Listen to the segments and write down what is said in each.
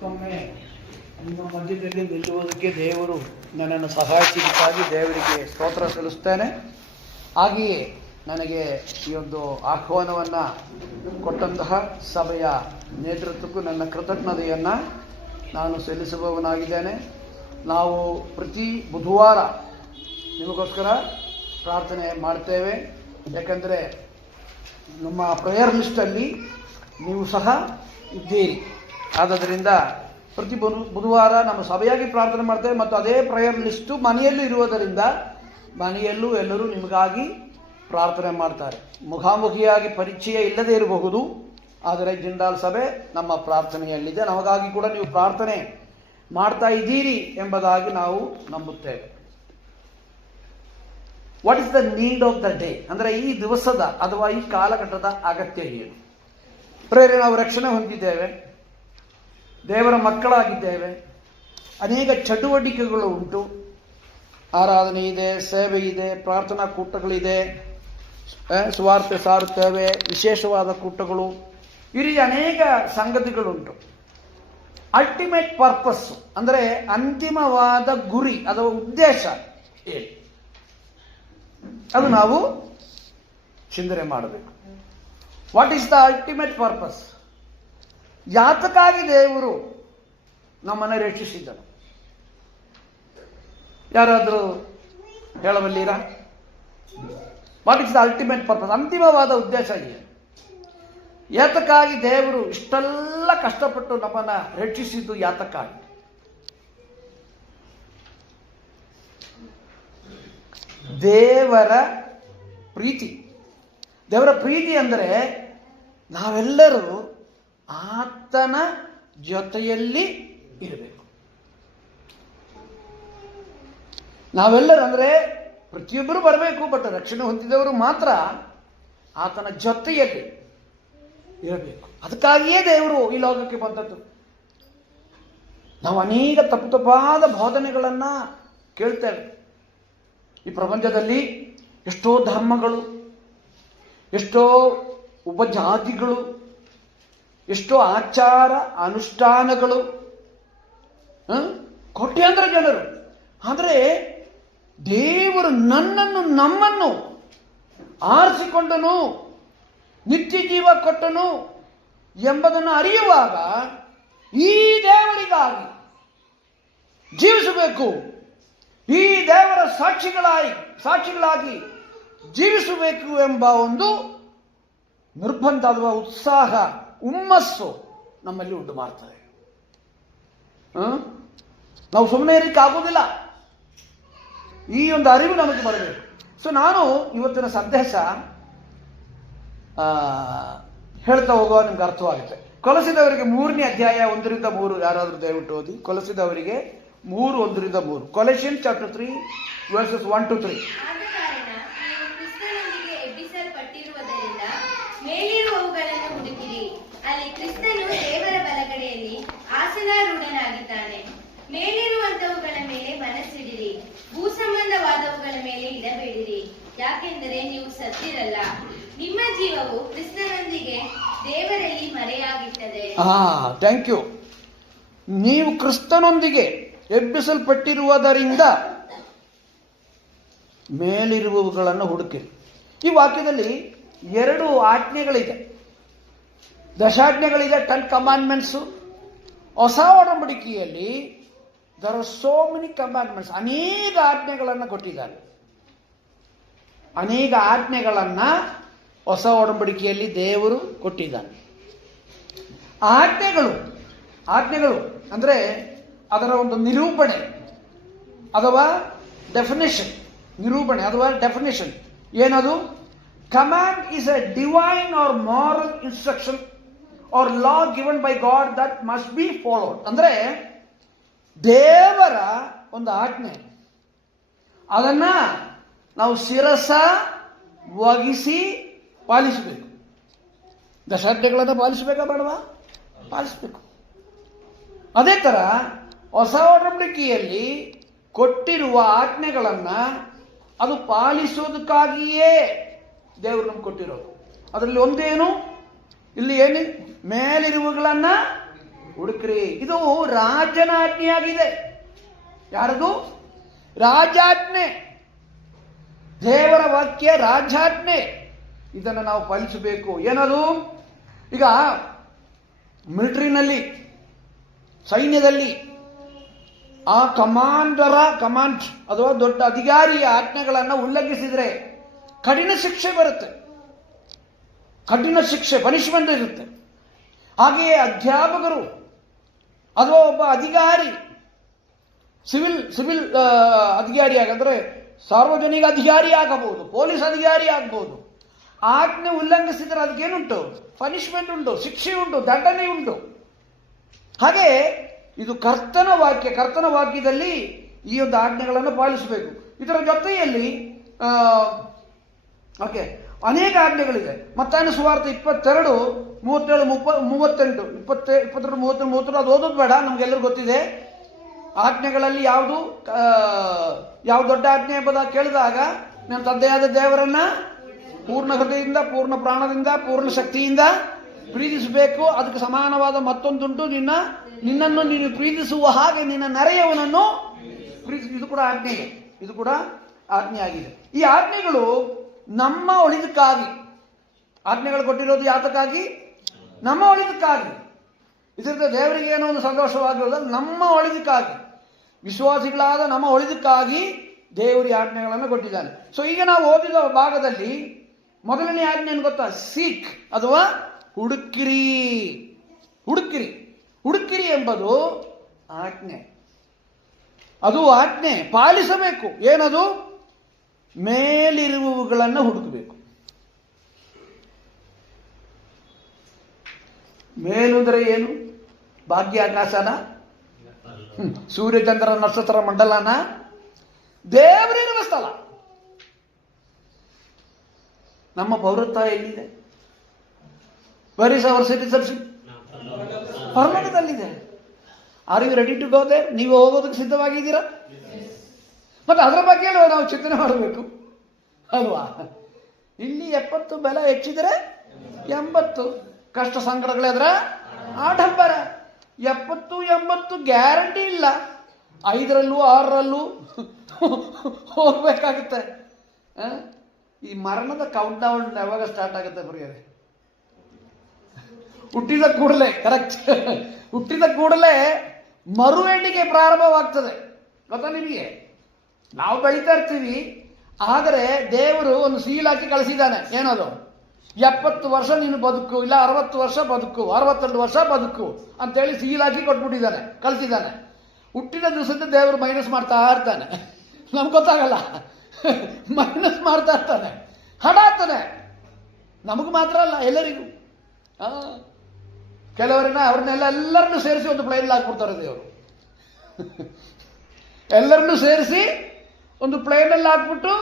ಮತ್ತೊಮ್ಮೆ ನಿಮ್ಮ ಮಧ್ಯದಲ್ಲಿ ನಿಲ್ಲುವುದಕ್ಕೆ ದೇವರು ನನ್ನನ್ನು ಸಹಾಯಿಸಿದ್ದಕ್ಕಾಗಿ ದೇವರಿಗೆ ಸ್ತೋತ್ರ ಸಲ್ಲಿಸ್ತೇನೆ. ಹಾಗೆಯೇ ನನಗೆ ಈ ಒಂದು ಆಹ್ವಾನವನ್ನು ಕೊಟ್ಟಂತಹ ಸಭೆಯ ನೇತೃತ್ವಕ್ಕೂ ನನ್ನ ಕೃತಜ್ಞತೆಯನ್ನು ನಾನು ಸಲ್ಲಿಸುವವನಾಗಿದ್ದೇನೆ. ನಾವು ಪ್ರತಿ ಬುಧವಾರ ನಿಮಗೋಸ್ಕರ ಪ್ರಾರ್ಥನೆ ಮಾಡ್ತೇವೆ. ಯಾಕಂದರೆ ನಮ್ಮ ಪ್ರೇಯರ್ ಲಿಸ್ಟಲ್ಲಿ ನೀವು ಸಹ ಇದ್ದೀರಿ. ಆದ್ದರಿಂದ ಪ್ರತಿ ಬುಧವಾರ ನಮ್ಮ ಸಭೆಯಾಗಿ ಪ್ರಾರ್ಥನೆ ಮಾಡ್ತೇವೆ ಮತ್ತು ಅದೇ ಪ್ರೇಯರ್ ಲಿಸ್ಟು ಮನೆಯಲ್ಲೂ ಇರುವುದರಿಂದ ಮನೆಯಲ್ಲೂ ಎಲ್ಲರೂ ನಿಮಗಾಗಿ ಪ್ರಾರ್ಥನೆ ಮಾಡ್ತಾರೆ. ಮುಖಾಮುಖಿಯಾಗಿ ಪರಿಚಯ ಇಲ್ಲದೇ ಇರಬಹುದು, ಆದರೆ ಜಿಂದಾಲ್ ಸಭೆ ನಮ್ಮ ಪ್ರಾರ್ಥನೆಯಲ್ಲಿದೆ. ನಮಗಾಗಿ ಕೂಡ ನೀವು ಪ್ರಾರ್ಥನೆ ಮಾಡ್ತಾ ಇದ್ದೀರಿ ಎಂಬುದಾಗಿ ನಾವು ನಂಬುತ್ತೇವೆ. What is the need of the day ಅಂದರೆ ಈ ದಿವಸದ ಅಥವಾ ಈ ಕಾಲಘಟ್ಟದ ಅಗತ್ಯ ಏನು? ಪ್ರೇರೆ ನಾವು ರಕ್ಷಣೆ ಹೊಂದಿದ್ದೇವೆ, ದೇವರ ಮಕ್ಕಳಾಗಿದ್ದೇವೆ, ಅನೇಕ ಚಟುವಟಿಕೆಗಳು ಉಂಟು. ಆರಾಧನೆ ಇದೆ, ಸೇವೆ ಇದೆ, ಪ್ರಾರ್ಥನಾ ಕೂಟಗಳಿದೆ, ಸುವಾರ್ತೆ ಸಾರುತ್ತೇವೆ, ವಿಶೇಷವಾದ ಕೂಟಗಳು, ಈ ರೀತಿ ಅನೇಕ ಸಂಗತಿಗಳುಂಟು. ಅಲ್ಟಿಮೇಟ್ ಪರ್ಪಸ್ ಅಂದರೆ ಅಂತಿಮವಾದ ಗುರಿ ಅಥವಾ ಉದ್ದೇಶ ಏನು, ಅದು ನಾವು ಚಿಂತನೆ ಮಾಡಬೇಕು. What is the ultimate purpose? ಯಾತಕ್ಕಾಗಿ ದೇವರು ನಮ್ಮನ್ನು ರಕ್ಷಿಸಿದ್ದನು? ಯಾರಾದರೂ ಹೇಳಬಲ್ಲೀರಾ? What is the ultimate purpose? ಅಂತಿಮವಾದ ಉದ್ದೇಶ ಏನು? ಯಾತಕ್ಕಾಗಿ ದೇವರು ಇಷ್ಟೆಲ್ಲ ಕಷ್ಟಪಟ್ಟು ನಮ್ಮನ್ನು ರಕ್ಷಿಸಿದ್ದು ಯಾತಕ್ಕಾಗಿ? ದೇವರ ಪ್ರೀತಿ. ದೇವರ ಪ್ರೀತಿ ಅಂದರೆ ನಾವೆಲ್ಲರೂ ಆತನ ಜೊತೆಯಲ್ಲಿ ಇರಬೇಕು. ನಾವೆಲ್ಲರೂ ಅಂದರೆ ಪ್ರತಿಯೊಬ್ಬರು ಬರಬೇಕು, ಬಟ್ ರಕ್ಷಣೆ ಹೊಂದಿದವರು ಮಾತ್ರ ಆತನ ಜೊತೆಯಲ್ಲಿ ಇರಬೇಕು. ಅದಕ್ಕಾಗಿಯೇ ದೇವರು ಈ ಲೋಕಕ್ಕೆ ಬಂದದ್ದು. ನಾವು ಅನೇಕ ತಪ್ಪಾದ ಬೋಧನೆಗಳನ್ನು ಕೇಳ್ತೇವೆ. ಈ ಪ್ರಪಂಚದಲ್ಲಿ ಎಷ್ಟೋ ಧರ್ಮಗಳು, ಎಷ್ಟೋ ಉಪಜಾತಿಗಳು, ಎಷ್ಟೋ ಆಚಾರ ಅನುಷ್ಠಾನಗಳು, ಕೋಟ್ಯಾಂತರ ಜನರು. ಆದರೆ ದೇವರು ನಮ್ಮನ್ನು ಆರಿಸಿಕೊಂಡನು, ನಿತ್ಯ ಜೀವ ಕೊಟ್ಟನು ಎಂಬುದನ್ನು ಅರಿಯುವಾಗ ಈ ದೇವರಿಗಾಗಿ ಜೀವಿಸಬೇಕು, ಈ ದೇವರ ಸಾಕ್ಷಿಗಳಾಗಿ ಜೀವಿಸಬೇಕು ಎಂಬ ಒಂದು ನಿರ್ಬಂಧ ಅಥವಾ ಉತ್ಸಾಹ, ಹುಮ್ಮಸ್ಸು ನಮ್ಮಲ್ಲಿ ಉಂಟು ಮಾಡ್ತಾರೆ. ನಾವು ಸುಮ್ಮನೆ ಇರಲಿಕ್ಕೆ ಆಗೋದಿಲ್ಲ. ಈ ಒಂದು ಅರಿವು ನಮಗೆ ಬರಬೇಕು. ಸೊ ನಾನು ಇವತ್ತಿನ ಸಂದೇಶ ಹೇಳ್ತಾ ಹೋಗುವ ನಿಮ್ಗೆ ಅರ್ಥವಾಗುತ್ತೆ. ಕೊಲಸಿದವರಿಗೆ 3ನೇ ಅಧ್ಯಾಯ 1-3 ಯಾರಾದರೂ ದಯವಿಟ್ಟು ಓದಿ. ಕೊಲಸಿದವರಿಗೆ 3:1-3. ಕೊಲೆಷಿಯನ್ಸ್ ಚಾಪ್ಟರ್ 3 verses 1-3. ಮೇಲಿರುವವುಗಳನ್ನು ಹುಡುಕಿರಿ, ಅಲ್ಲಿ ಕ್ರಿಸ್ತನು ದೇವರ ಬಲಗಡೆಯಲ್ಲಿ ಆಸನಾರೂಢನಾಗಿದ್ದಾನೆ. ಮೇಲಿರುವಂತವುಗಳ ಮೇಲೆ ಮನಸ್ಸಿಡಿರಿ, ಭೂ ಸಂಬಂಧವಾದವುಗಳ ಮೇಲೆ ಇಡಬೇಡಿರಿ. ಯಾಕೆಂದರೆ ನೀವು ಸತ್ತಿರಲ್ಲ, ನಿಮ್ಮ ಜೀವವು ಕ್ರಿಸ್ತನೊಂದಿಗೆ ದೇವರಲ್ಲಿ ಮರೆಯಾಗಿತ್ತದೆ. Thank you. ನೀವು ಕ್ರಿಸ್ತನೊಂದಿಗೆ ಎಬ್ಬಿಸಲ್ಪಟ್ಟಿರುವುದರಿಂದ ಮೇಲಿರುವವುಗಳನ್ನು ಹುಡುಕಿರಿ. ಈ ವಾಕ್ಯದಲ್ಲಿ 2 ಆಜ್ಞೆಗಳಿದೆ, ದಶಾಜ್ಞೆಗಳಿದೆ, 10 ಕಮಾಂಡ್ಮೆಂಟ್ಸು. ಹೊಸ ಒಡಂಬಡಿಕೆಯಲ್ಲಿ there are so many commandments, ಅನೇಕ ಆಜ್ಞೆಗಳನ್ನು ಕೊಟ್ಟಿದ್ದಾರೆ. ಅನೇಕ ಆಜ್ಞೆಗಳನ್ನು ಹೊಸ ಒಡಂಬಡಿಕೆಯಲ್ಲಿ ದೇವರು ಕೊಟ್ಟಿದ್ದಾನೆ. ಆಜ್ಞೆಗಳು ಅಂದರೆ ಅದರ ಒಂದು ನಿರೂಪಣೆ ಅಥವಾ ಡೆಫಿನೇಷನ್. ಏನದು? Command is a divine or moral instruction or law given by God that must be followed. ಅಂದರೆ ದೇವರ ಒಂದು ಆಜ್ಞೆ, ಅದನ್ನ ನಾವು ಶಿರಸ ವಹಿಸಿ ಪಾಲಿಸಬೇಕು. ದಶಾಜ್ಞೆಗಳನ್ನು ಪಾಲಿಸಬೇಕಾ ಬೇಡವಾ? ಪಾಲಿಸಬೇಕು. ಅದೇ ಥರ ಹೊಸ ಒಡಂಬಡಿಕೆಯಲ್ಲಿ ಕೊಟ್ಟಿರುವ ಆಜ್ಞೆಗಳನ್ನು ಅದು ಪಾಲಿಸೋದಕ್ಕಾಗಿಯೇ ದೇವರು ನಮ್ಗೆ ಕೊಟ್ಟಿರೋದು. ಅದರಲ್ಲಿ ಒಂದೇನು, ಇಲ್ಲಿ ಏನು ಮೇಲಿರುವುಗಳನ್ನು ಹುಡುಕ್ರಿ. ಇದು ರಾಜನ ಆಜ್ಞೆಯಾಗಿದೆ. ಯಾರದು? ರಾಜಾಜ್ಞೆ. ದೇವರ ವಾಕ್ಯ ರಾಜಾಜ್ಞೆ. ಇದನ್ನು ನಾವು ಪಾಲಿಸಬೇಕು. ಏನದು? ಈಗ ಮಿಲಿಟರಿನಲ್ಲಿ, ಸೈನ್ಯದಲ್ಲಿ ಆ ಕಮಾಂಡ್ ಅಥವಾ ದೊಡ್ಡ ಅಧಿಕಾರಿಯ ಆಜ್ಞೆಗಳನ್ನು ಉಲ್ಲಂಘಿಸಿದರೆ ಕಠಿಣ ಶಿಕ್ಷೆ ಬರುತ್ತೆ. ಕಠಿಣ ಶಿಕ್ಷೆ, ಪನಿಷ್ಮೆಂಟ್ ಇರುತ್ತೆ. ಹಾಗೆಯೇ ಅಧ್ಯಾಪಕರು ಅಥವಾ ಒಬ್ಬ ಅಧಿಕಾರಿ, ಸಿವಿಲ್ ಅಧಿಕಾರಿ ಆಗಂದ್ರೆ ಸಾರ್ವಜನಿಕ ಅಧಿಕಾರಿ ಆಗಬಹುದು, ಪೊಲೀಸ್ ಅಧಿಕಾರಿ ಆಗಬಹುದು. ಆಜ್ಞೆ ಉಲ್ಲಂಘಿಸಿದರೆ ಅದಕ್ಕೇನುಂಟು? ಪನಿಷ್ಮೆಂಟ್ ಉಂಟು, ಶಿಕ್ಷೆ ಉಂಟು, ದಂಡನೆ ಉಂಟು. ಹಾಗೆ ಇದು ಕರ್ತನ ವಾಕ್ಯದಲ್ಲಿ ಈ ಒಂದು ಆಜ್ಞೆಗಳನ್ನು ಪಾಲಿಸಬೇಕು. ಇದರ ಜೊತೆಯಲ್ಲಿ ಅನೇಕ ಆಜ್ಞೆಗಳಿದೆ. ಮತ್ತಾಯನ ಸುವಾರ್ತೆ 22, 37, 38, 22, 33 ಅದು ಓದೋದು ಬೇಡ, ನಮ್ಗೆಲ್ಲರೂ ಗೊತ್ತಿದೆ. ಆಜ್ಞೆಗಳಲ್ಲಿ ಯಾವುದು ದೊಡ್ಡ ಆಜ್ಞೆ ಎಂಬುದಾಗಿ ಕೇಳಿದಾಗ ನನ್ನ ತಂದೆಯಾದ ದೇವರನ್ನ ಪೂರ್ಣ ಹೃದಯದಿಂದ, ಪೂರ್ಣ ಪ್ರಾಣದಿಂದ, ಪೂರ್ಣ ಶಕ್ತಿಯಿಂದ ಪ್ರೀತಿಸಬೇಕು. ಅದಕ್ಕೆ ಸಮಾನವಾದ ಮತ್ತೊಂದುಂಟು, ನಿನ್ನನ್ನು ನೀನು ಪ್ರೀತಿಸುವ ಹಾಗೆ ನಿನ್ನ ನೆರೆಯವನನ್ನು ಪ್ರೀತಿಸು. ಇದು ಕೂಡ ಆಜ್ಞೆ ಆಗಿದೆ. ಈ ಆಜ್ಞೆಗಳು ನಮ್ಮ ಒಳಿದಕ್ಕಾಗಿ. ಆಜ್ಞೆಗಳು ಕೊಟ್ಟಿರೋದು ಯಾತಕ್ಕಾಗಿ? ನಮ್ಮ ಒಳಿದಕ್ಕಾಗಿ. ಇದರಿಂದ ದೇವರಿಗೆ ಏನೋ ಒಂದು ಸಂತೋಷವಾಗಿರೋದಲ್ಲ, ನಮ್ಮ ಒಳಿದಕ್ಕಾಗಿ, ವಿಶ್ವಾಸಿಗಳಾದ ನಮ್ಮ ಒಳಿದಕ್ಕಾಗಿ ದೇವರ ಆಜ್ಞೆಗಳನ್ನು ಕೊಟ್ಟಿದ್ದಾನೆ. ಸೊ ಈಗ ನಾವು ಓದಿದ ಭಾಗದಲ್ಲಿ ಮೊದಲನೇ ಆಜ್ಞೆ ಏನು ಗೊತ್ತಾ? ಸೀಕ್ ಅಥವಾ ಹುಡುಕಿರಿ. ಹುಡುಕಿರಿ ಎಂಬುದು ಆಜ್ಞೆ. ಅದು ಆಜ್ಞೆ ಪಾಲಿಸಬೇಕು. ಏನದು? ಮೇಲಿರುವವುಗಳನ್ನು ಹುಡುಕಬೇಕು. ಮೇಲು ಅಂದರೆ ಏನು? ಭಾಗ್ಯಾಕಾಶನ, ಸೂರ್ಯಚಂದ್ರ ನಕ್ಷತ್ರ ಮಂಡಲನ, ದೇವರಿರುವ ಸ್ಥಳ. ನಮ್ಮ ಪೌರತ್ವ ಎಲ್ಲಿದೆ? Where is our citizenship? ಪರಲೋಕದಲ್ಲಿದೆ. Are you ready to go there? ನೀವು ಹೋಗೋದಕ್ಕೆ ಸಿದ್ಧವಾಗಿದ್ದೀರಾ? ಮತ್ತೆ ಅದರ ಬಗ್ಗೆ ನಾವು ಚಿಂತನೆ ಮಾಡಬೇಕು ಅಲ್ವಾ? ಇಲ್ಲಿ 70 ಬೆಲೆ ಹೆಚ್ಚಿದರೆ 80 ಕಷ್ಟ ಸಂಕಟಗಳೆದ್ರೆ ಆಡಂಬರ. 70 ಗ್ಯಾರಂಟಿ ಇಲ್ಲ. 5ರಲ್ಲೂ 6ರಲ್ಲೂ ಹೋಗ್ಬೇಕಾಗುತ್ತೆ. ಈ ಮರಣದ ಕೌಂಟ್ ಡೌನ್ ಯಾವಾಗ ಸ್ಟಾರ್ಟ್ ಆಗುತ್ತೆ ಪ್ರಿಯರೇ? ಹುಟ್ಟಿದ ಕೂಡಲೇ ಮರು ಎಣ್ಣಿಕೆ ಪ್ರಾರಂಭವಾಗ್ತದೆ. ಗೊತ್ತಾ ನಿಮಗೆ? ನಾವು ಬೆಳೀತಾ ಇರ್ತೀವಿ, ಆದರೆ ದೇವರು ಒಂದು ಸೀಲ್ ಹಾಕಿ ಕಳಿಸಿದ್ದಾನೆ. ಏನದು? 70 ವರ್ಷ ನೀನು ಬದುಕು, ಇಲ್ಲ 60 ವರ್ಷ ಬದುಕು, 62 ವರ್ಷ ಬದುಕು ಅಂತೇಳಿ ಸೀಲ್ ಹಾಕಿ ಕೊಟ್ಬಿಟ್ಟಿದ್ದಾನೆ, ಕಳಿಸಿದ್ದಾನೆ. ಹುಟ್ಟಿದ ದಿವಸದ ದೇವರು ಮೈನಸ್ ಮಾಡ್ತಾ ಇರ್ತಾನೆ. ನಮ್ಗೆ ಗೊತ್ತಾಗಲ್ಲ, ಮೈನಸ್ ಮಾಡ್ತಾ ಇರ್ತಾನೆ, ಹಡಾಡ್ತಾನೆ. ನಮಗೂ ಮಾತ್ರ ಅಲ್ಲ, ಎಲ್ಲರಿಗೂ. ಎಲ್ಲರನ್ನೂ ಸೇರಿಸಿ ಒಂದು ಪ್ಲೇನ್ ಹಾಕ್ಬಿಡ್ತಾರೆ ದೇವರು. ಎಲ್ಲರನ್ನೂ ಸೇರಿಸಿ ಒಂದು ಪ್ಲೇನಲ್ಲಿ ಹಾಕ್ಬಿಟ್ಟು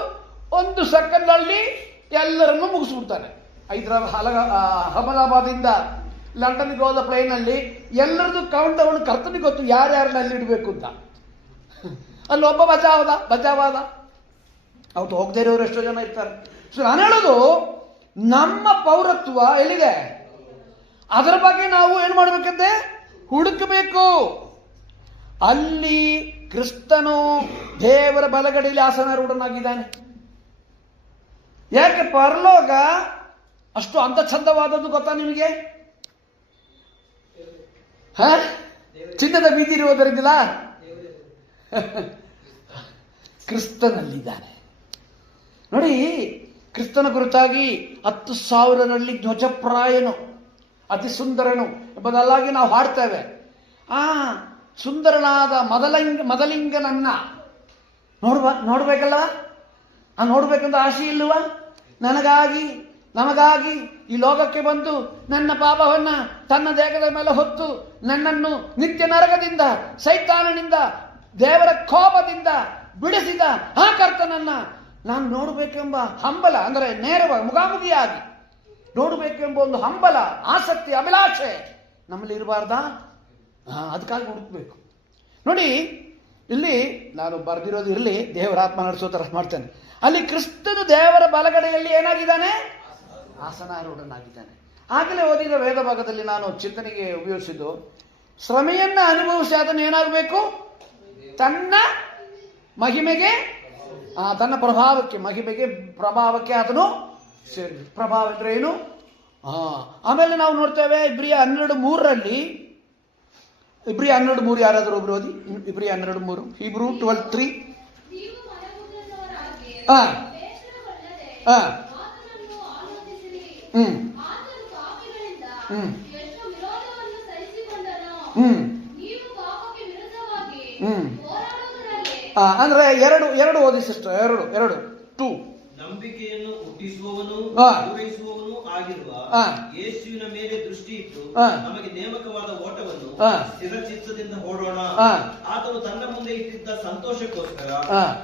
1 ಸೆಕೆಂಡ್ನಲ್ಲಿ ಎಲ್ಲರನ್ನೂ ಮುಗಿಸ್ಬಿಡ್ತಾನೆ. ಅಹಮದಾಬಾದಿಂದ ಲಂಡನ್ಗೆ ಹೋದ ಪ್ಲೇನಲ್ಲಿ ಎಲ್ಲರದ್ದು ಕೌಂಟ್ ಡೌನ್ ಕರ್ತನಿಗೆ ಗೊತ್ತು, ಯಾರ್ಯಾರನ್ನ ಅಲ್ಲಿ ಇಡಬೇಕು ಅಂತ. ಅಲ್ಲಿ ಒಬ್ಬ ಬಚಾವಾದ ಅವತ್ತು ಹೋಗದೇ ಇರೋರು ಎಷ್ಟೋ ಜನ ಇರ್ತಾರೆ. ಸೊ ನಾನು ಹೇಳೋದು, ನಮ್ಮ ಪೌರತ್ವ ಎಲ್ಲಿದೆ? ಅದರ ಬಗ್ಗೆ ನಾವು ಏನು ಮಾಡಬೇಕಂತೆ? ಹುಡುಕಬೇಕು. ಅಲ್ಲಿ ಕ್ರಿಸ್ತನು ದೇವರ ಬಲಗಡೆಯಲ್ಲಿ ಆಸನಾರೂಢನಾಗಿದ್ದಾನೆ. ಯಾಕೆ ಪರಲೋಕ ಅಷ್ಟು ಅಂತಚಂದವಾದದ್ದು ಗೊತ್ತಾ ನಿಮಗೆ? ಚಿನ್ನದ ಬೀದಿ ಇರುವುದರಿಂದಲ್ಲ, ಕ್ರಿಸ್ತನಲ್ಲಿದ್ದಾನೆ. ನೋಡಿ, ಕ್ರಿಸ್ತನ ಕುರಿತಾಗಿ 10,000ರಲ್ಲಿ ಧ್ವಜಪ್ರಾಯನು, ಅತಿ ಸುಂದರನು ಎಂಬುದಲ್ಲಾಗಿ ನಾವು ಹಾಡ್ತೇವೆ. ಸುಂದರನಾದ ಮದಲಿಂಗನನ್ನ ನೋಡ್ಬೇಕಲ್ಲ? ನೋಡ್ಬೇಕಂತ ಆಸೆ ಇಲ್ಲವ? ನಮಗಾಗಿ ಈ ಲೋಕಕ್ಕೆ ಬಂದು ನನ್ನ ಪಾಪವನ್ನ ತನ್ನ ದೇಹದ ಮೇಲೆ ಹೊತ್ತು ನನ್ನನ್ನು ನಿತ್ಯ ನರಕದಿಂದ, ಸೈತಾನನಿಂದ, ದೇವರ ಕೋಪದಿಂದ ಬಿಡಿಸಿದ ಆ ಕರ್ತನನ್ನ ನಾನು ನೋಡಬೇಕೆಂಬ ಹಂಬಲ, ಅಂದರೆ ನೇರವಾಗಿ ಮುಖಾಮುಖಿಯಾಗಿ ನೋಡಬೇಕೆಂಬ ಒಂದು ಹಂಬಲ, ಆಸಕ್ತಿ, ಅಭಿಲಾಷೆ ನಮ್ಮಲ್ಲಿ ಇರಬಾರ್ದಾ? ಅದಕ್ಕಾಗಿ ಹುಡುಕ್ಬೇಕು. ನೋಡಿ, ಇಲ್ಲಿ ನಾನು ಬರೆದಿರೋದು ಇರಲಿ, ದೇವರ ಆತ್ಮ ನಡೆಸೋ ತರ ಮಾಡ್ತೇನೆ. ಅಲ್ಲಿ ಕ್ರಿಸ್ತನು ದೇವರ ಬಲಗಡೆಯಲ್ಲಿ ಏನಾಗಿದ್ದಾನೆ? ಆಸನಾರೂಢನಾಗಿದ್ದಾನೆ. ಆಗಲೇ ಓದಿದ ವೇದ ಭಾಗದಲ್ಲಿ ನಾನು ಚಿಂತನೆಗೆ ಉಪಯೋಗಿಸಿದ್ದು, ಶ್ರಮೆಯನ್ನ ಅನುಭವಿಸಿ ಅದನ್ನು ಏನಾಗಬೇಕು, ತನ್ನ ಮಹಿಮೆಗೆ, ತನ್ನ ಪ್ರಭಾವಕ್ಕೆ, ಮಹಿಮೆಗೆ ಪ್ರಭಾವಕ್ಕೆ ಅದನ್ನು ಸೇರಿ. ಪ್ರಭಾವ ಅಂದ್ರೆ ಏನು? ಆಮೇಲೆ ನಾವು ನೋಡ್ತೇವೆ ಇಬ್ರಿಯ 12:3 ಇಬ್ರಿಯ 12:3 ಯಾರಾದರೂ ಒಬ್ರು ಓದಿ. ಇಬ್ರಿಯ 12:3, ಹೀಬ್ರೂ 12:3. ಅಂದ್ರೆ ಎರಡು ಓದಿ ಸಿಸ್ಟರ್, ಎರಡು 2. ನಂಬಿಕೆಯನ್ನು ಹುಟ್ಟಿಸುವವನು ಪೂರೈಸುವವನು ಆಗಿರುವ ಯೇಸುವಿನ ಮೇಲೆ ದೃಷ್ಟಿ ಇಟ್ಟು ನಮಗೆ ನೇಮಕವಾದ ಓಟವನ್ನು ಸ್ಥಿರಚಿತ್ತದಿಂದ ಓಡೋಣ. ಆತನು ತನ್ನ ಮುಂದೆ ಇಟ್ಟಿದ್ದ ಸಂತೋಷಕ್ಕೋಸ್ಕರ